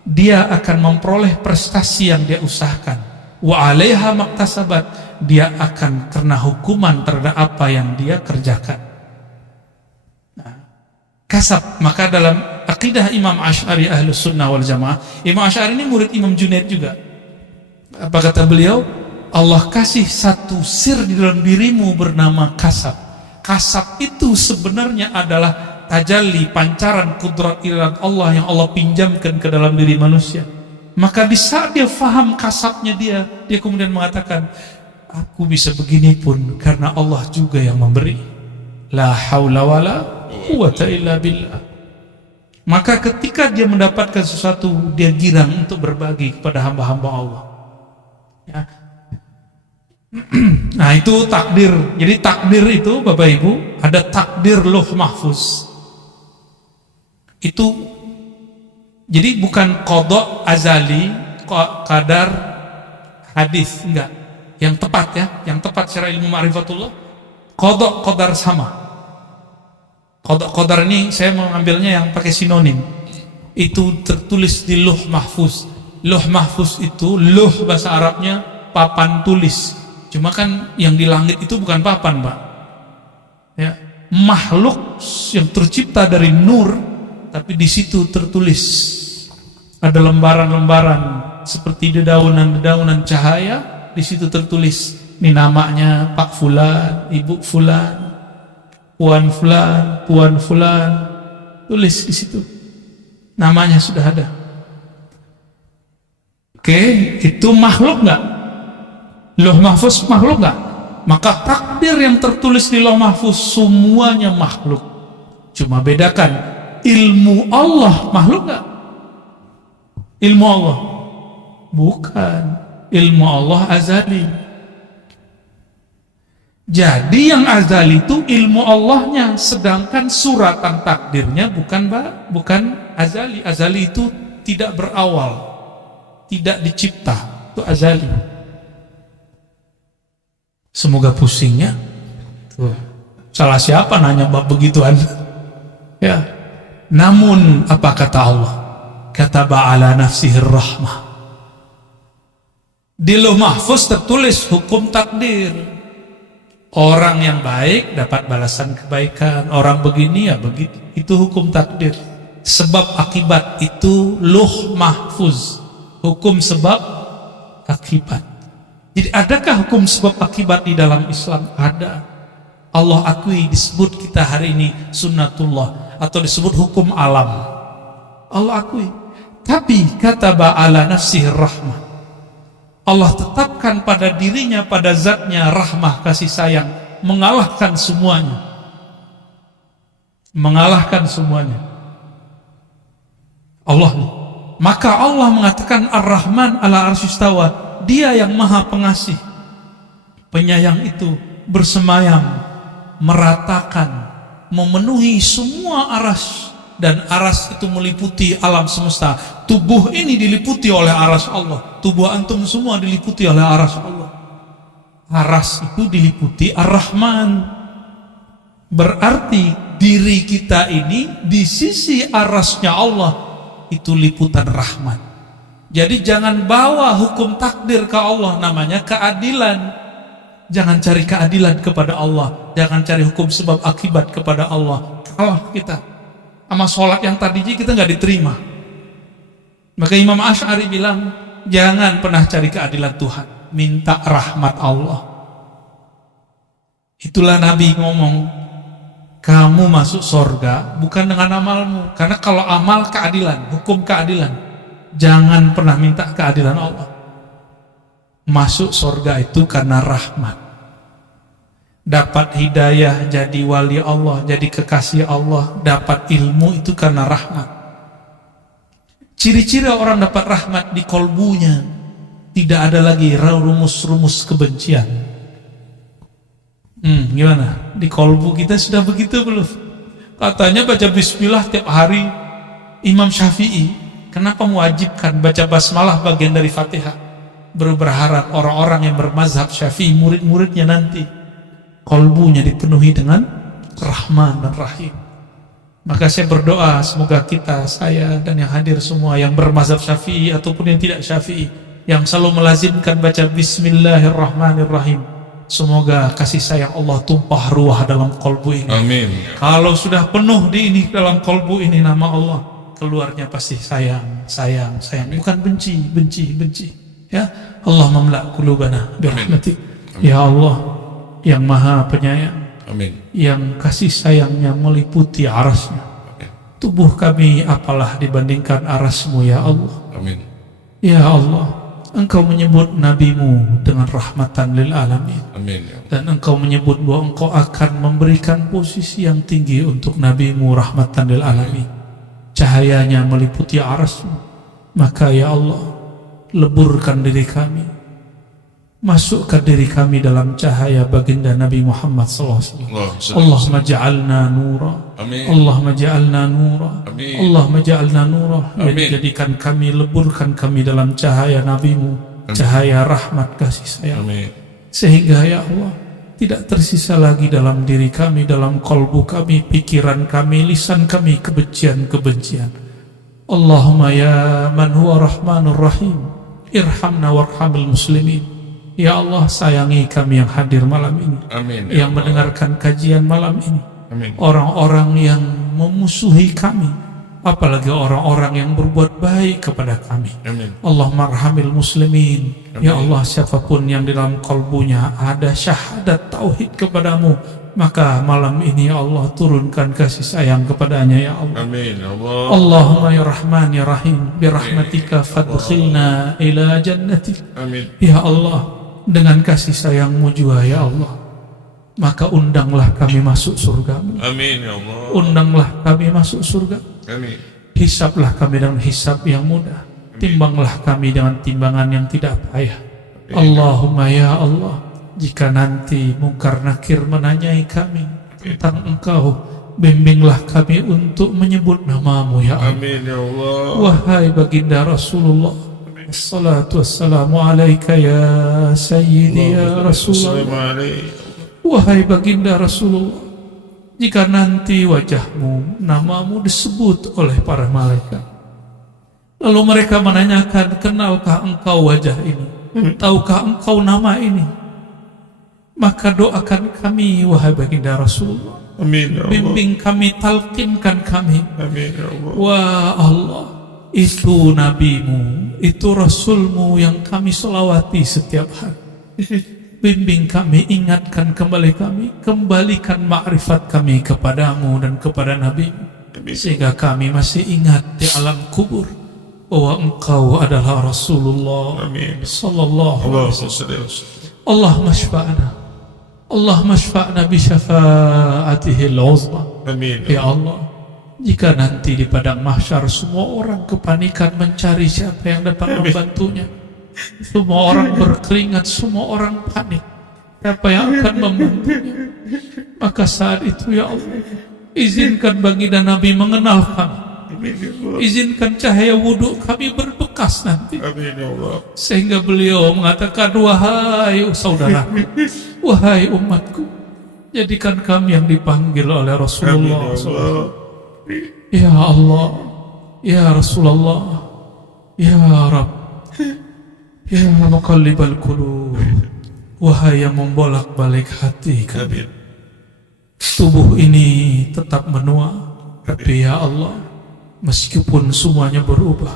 Dia akan memperoleh prestasi yang dia usahakan. Wa 'alaiha maktasabat. Dia akan kena hukuman terhadap apa yang dia kerjakan. Kasab. Maka dalam akidah Imam Asy'ari Ahlus Sunnah wal Jamaah, Imam Asy'ari ini murid Imam Junaid juga. Apa kata beliau? Allah kasih satu sir di dalam dirimu bernama kasab. Kasab itu sebenarnya adalah tajalli, pancaran kudrat ilahi Allah yang Allah pinjamkan ke dalam diri manusia. Maka di saat dia faham kasabnya dia kemudian mengatakan, aku bisa begini pun karena Allah juga yang memberi. La haula wala quwwata illa billah. Maka ketika dia mendapatkan sesuatu, dia girang untuk berbagi kepada hamba-hamba Allah ya. Nah itu takdir. Jadi takdir itu Bapak Ibu, ada takdir Lauh Mahfuz. Itu jadi bukan qada azali, qadar hadis, enggak. Yang tepat ya, yang tepat secara ilmu ma'rifatullah, qada qadar sama. Qadar ini saya mengambilnya yang pakai sinonim. Itu tertulis di Lauh Mahfuz. Lauh Mahfuz itu, lauh bahasa Arabnya papan tulis. Cuma kan yang di langit itu bukan papan, Pak. Ya, makhluk yang tercipta dari nur, tapi di situ tertulis. Ada lembaran-lembaran seperti dedaunan-dedaunan cahaya, di situ tertulis. Ini namanya Pak Fulan, Ibu Fulan, Puan Fulan, Puan Fulan. Tulis di situ. Namanya sudah ada. Oke, itu makhluk enggak? Lauh Mahfuz makhluk enggak? Maka takdir yang tertulis di Lauh Mahfuz semuanya makhluk. Cuma bedakan, ilmu Allah makhluk enggak? Ilmu Allah bukan. Ilmu Allah azali. Jadi yang azali itu ilmu Allahnya, sedangkan suratan takdirnya bukan azali. Azali itu tidak berawal, tidak dicipta, itu azali. Semoga pusingnya. Tuh. Salah siapa nanya bab begituan? Ya. Namun apa kata Allah? Kataba ala nafsihi rahmah. Di Lauh Mahfuz tertulis hukum takdir. Orang yang baik dapat balasan kebaikan, orang begini ya begitu. Itu hukum takdir. Sebab akibat itu Lauh Mahfuz. Hukum sebab akibat. Jadi adakah hukum sebab akibat di dalam Islam? Ada. Allah akui, disebut kita hari ini sunnatullah atau disebut hukum alam. Allah akui. Tapi kataba ala nafsihi rahmah. Allah tetapkan pada dirinya, pada zatnya rahmah kasih sayang, mengalahkan semuanya. Mengalahkan semuanya. Allah. Maka Allah mengatakan Ar-Rahman ala arsyistawa. Dia yang maha pengasih, penyayang itu bersemayam, meratakan, memenuhi semua aras. Dan aras itu meliputi alam semesta. Tubuh ini diliputi oleh aras Allah. Tubuh antum semua diliputi oleh aras Allah. Aras itu diliputi Ar-Rahman. Berarti diri kita ini di sisi arasnya Allah itu liputan rahmat. Jadi jangan bawa hukum takdir ke Allah, namanya keadilan. Jangan cari keadilan kepada Allah, jangan cari hukum sebab akibat kepada Allah. Kalah kita sama sholat yang tadinya kita nggak diterima. Maka Imam Asy'ari bilang, jangan pernah cari keadilan Tuhan, minta rahmat Allah. Itulah Nabi ngomong, kamu masuk surga bukan dengan amalmu. Karena kalau amal keadilan, hukum keadilan, jangan pernah minta keadilan Allah. Masuk surga itu karena rahmat. Dapat hidayah, jadi wali Allah, jadi kekasih Allah. Dapat ilmu itu karena rahmat. Ciri-ciri orang dapat rahmat di kolbunya, tidak ada lagi rumus-rumus kebencian. Gimana? Di kolbu kita sudah begitu belum? Katanya baca bismillah tiap hari. Imam Syafi'i kenapa mewajibkan baca basmalah bagian dari Fatihah? Berharap orang-orang yang bermazhab Syafi'i, murid-muridnya nanti kolbunya dipenuhi dengan Rahman dan Rahim. Maka saya berdoa semoga kita, saya dan yang hadir semua yang bermazhab Syafi'i ataupun yang tidak Syafi'i, yang selalu melazimkan baca Bismillahirrahmanirrahim, semoga kasih sayang Allah tumpah ruah dalam kolbu ini. Amin. Kalau sudah penuh di ini, dalam kolbu ini nama Allah, keluarnya pasti sayang, sayang, sayang. Bukan benci, benci, benci. Ya, Allah memla' qulubana birahmatik. Ya Allah yang maha penyayang, amin, yang kasih sayangnya meliputi arasnya. Amin. Tubuh kami apalah dibandingkan arasmu ya Allah. Amin. Ya Allah, Engkau menyebut nabimu dengan rahmatan lil alamin. Amin. Dan Engkau menyebut bahwa Engkau akan memberikan posisi yang tinggi untuk nabimu rahmatan lil alamin. Cahayanya meliputi arasmu. Maka ya Allah, leburkan diri kami, masukkan diri kami dalam cahaya baginda Nabi Muhammad SAW. Allahumma ja'alna nura. Amin. Allahumma ja'alna nura. Amin. Allahumma ja'alna nura. Jadikan kami, leburkan kami dalam cahaya Nabimu. Amin. Cahaya rahmat kasih sayang. Amin. Sehingga ya Allah, tidak tersisa lagi dalam diri kami, dalam kalbu kami, pikiran kami, lisan kami kebencian-kebencian. Allahumma ya man huwa rahmanur rahim, irhamna warhamil muslimin. Ya Allah, sayangi kami yang hadir malam ini. Amin. Yang mendengarkan kajian malam ini. Amin. Orang-orang yang memusuhi kami, apalagi orang-orang yang berbuat baik kepada kami. Amin. Allahumma arhamil muslimin. Amin. Ya Allah, siapapun yang di dalam kalbunya ada syahadat tauhid kepadamu, maka malam ini ya Allah turunkan kasih sayang kepadanya ya Allah. Amin. Allah. Allahumma ya Rahman ya Rahim, birahmatika fadkhilna ila jannatik. Amin. Ya Allah, dengan kasih sayangmu juga ya Allah, maka undanglah kami masuk surgamu. Amin ya Allah. Undanglah kami masuk surga. Amin. Hisablah kami dengan hisab yang mudah. Amin. Timbanglah kami dengan timbangan yang tidak payah. Amin. Allahumma ya Allah, jika nanti mungkar nakir menanyai kami tentang Engkau, bimbinglah kami untuk menyebut namamu ya Allah. Amin ya Allah. Wahai baginda Rasulullah, assalatu wassalamu alaika ya sayyidi ya Rasulullah. Wahai baginda Rasulullah, jika nanti wajahmu, namamu disebut oleh para malaikat, lalu mereka menanyakan, kenalkah engkau wajah ini? Tahukah engkau nama ini? Maka doakan kami, wahai baginda Rasulullah. Amin ya Allah. Bimbing kami, talqinkan kami. Amin ya Allah. Wah Allah, itu nabimu, itu rasulmu yang kami selawati setiap hari. Bimbing kami, ingatkan kembali kami, kembalikan makrifat kami kepadamu dan kepada nabimu, sehingga kami masih ingat di alam kubur, bahwa Engkau adalah Rasulullah Amin. sallallahu alaihi Allahumma wasallam. salli wa sallim. Allahumma syfa'na, Allahumma syfa'na bi syafaatihil uzma. Amin. Ya Allah, jika nanti di padang mahsyar semua orang kepanikan mencari siapa yang dapat membantunya, semua orang berkeringat, semua orang panik, siapa yang akan membantunya, maka saat itu ya Allah, izinkan baginda Nabi mengenal kami, izinkan cahaya wudhu kami berbekas nanti, Amin ya Allah. sehingga beliau mengatakan, wahai saudaraku, wahai umatku, jadikan kami yang dipanggil oleh Rasulullah SAW. Ya Allah, ya Rasulullah, ya Rabb, ya muqallibal qulub, wahai yang membolak-balik hati kami. Amin. Tubuh ini tetap menua, tapi ya Allah, meskipun semuanya berubah,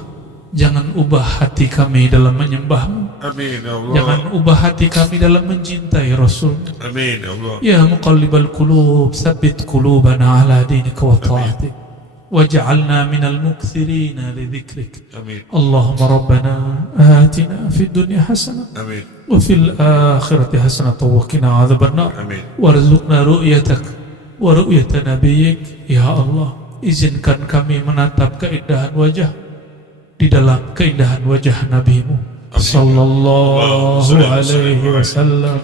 jangan ubah hati kami dalam menyembah-Mu. Amin ya Allah. Jangan ubah hati kami dalam mencintai Rasul. Amin ya Allah. Ya muqallibal qulub, tsabbit qulubana ala dinika wa ta'atik, waj'alna minal mukthirina li dzikrik. Amin. Allahumma rabbana atina fid dunya hasanah Amin. wa fil akhirati hasanah wa qina adzabannar. Amin. Warzuqna ru'yatak wa ru'yata nabiyyik. Ya Allah, izinkan kami menatap keindahan wajah di dalam keindahan wajah Nabi-Mu sallallahu alaihi wasallam.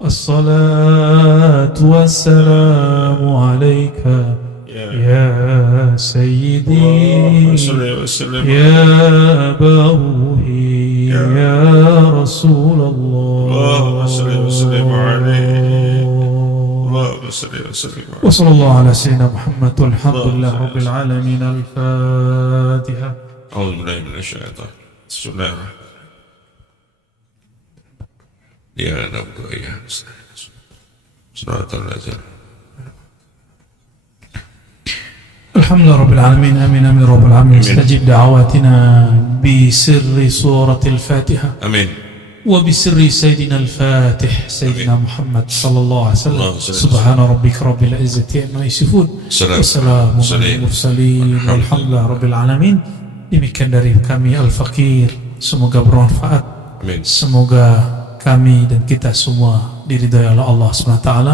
As-salatu wassalamu alaika ya sayyidi Allahumma salli wa sallim. ya baruhi ya Rasulullah. Allahumma salli wa sallim alaihi. Allahumma salli wa sallim alaihi. وصلى الله على سيدنا محمد والحمد لله رب العالمين. الفاتحة. أعوذ بالله من الشيطان. بسم الله الرحمن الرحيم. يا رب يا صراط الذين الحمد لله رب العالمين. آمين آمين رب العالمين. استجب دعواتنا بسر سورة الفاتحة آمين. وبسر سيدنا الفاتح سيدنا محمد صلى الله عليه وسلم. اللهم صل وسلم. سبحان ربك رب العزة عما يصفون وسلام على المرسلين والحمد لله رب العالمين. Demikian dari kami Al-Fakir, semoga bermanfaat, آمين. semoga kami dan kita semua diridhai oleh Allah SWT.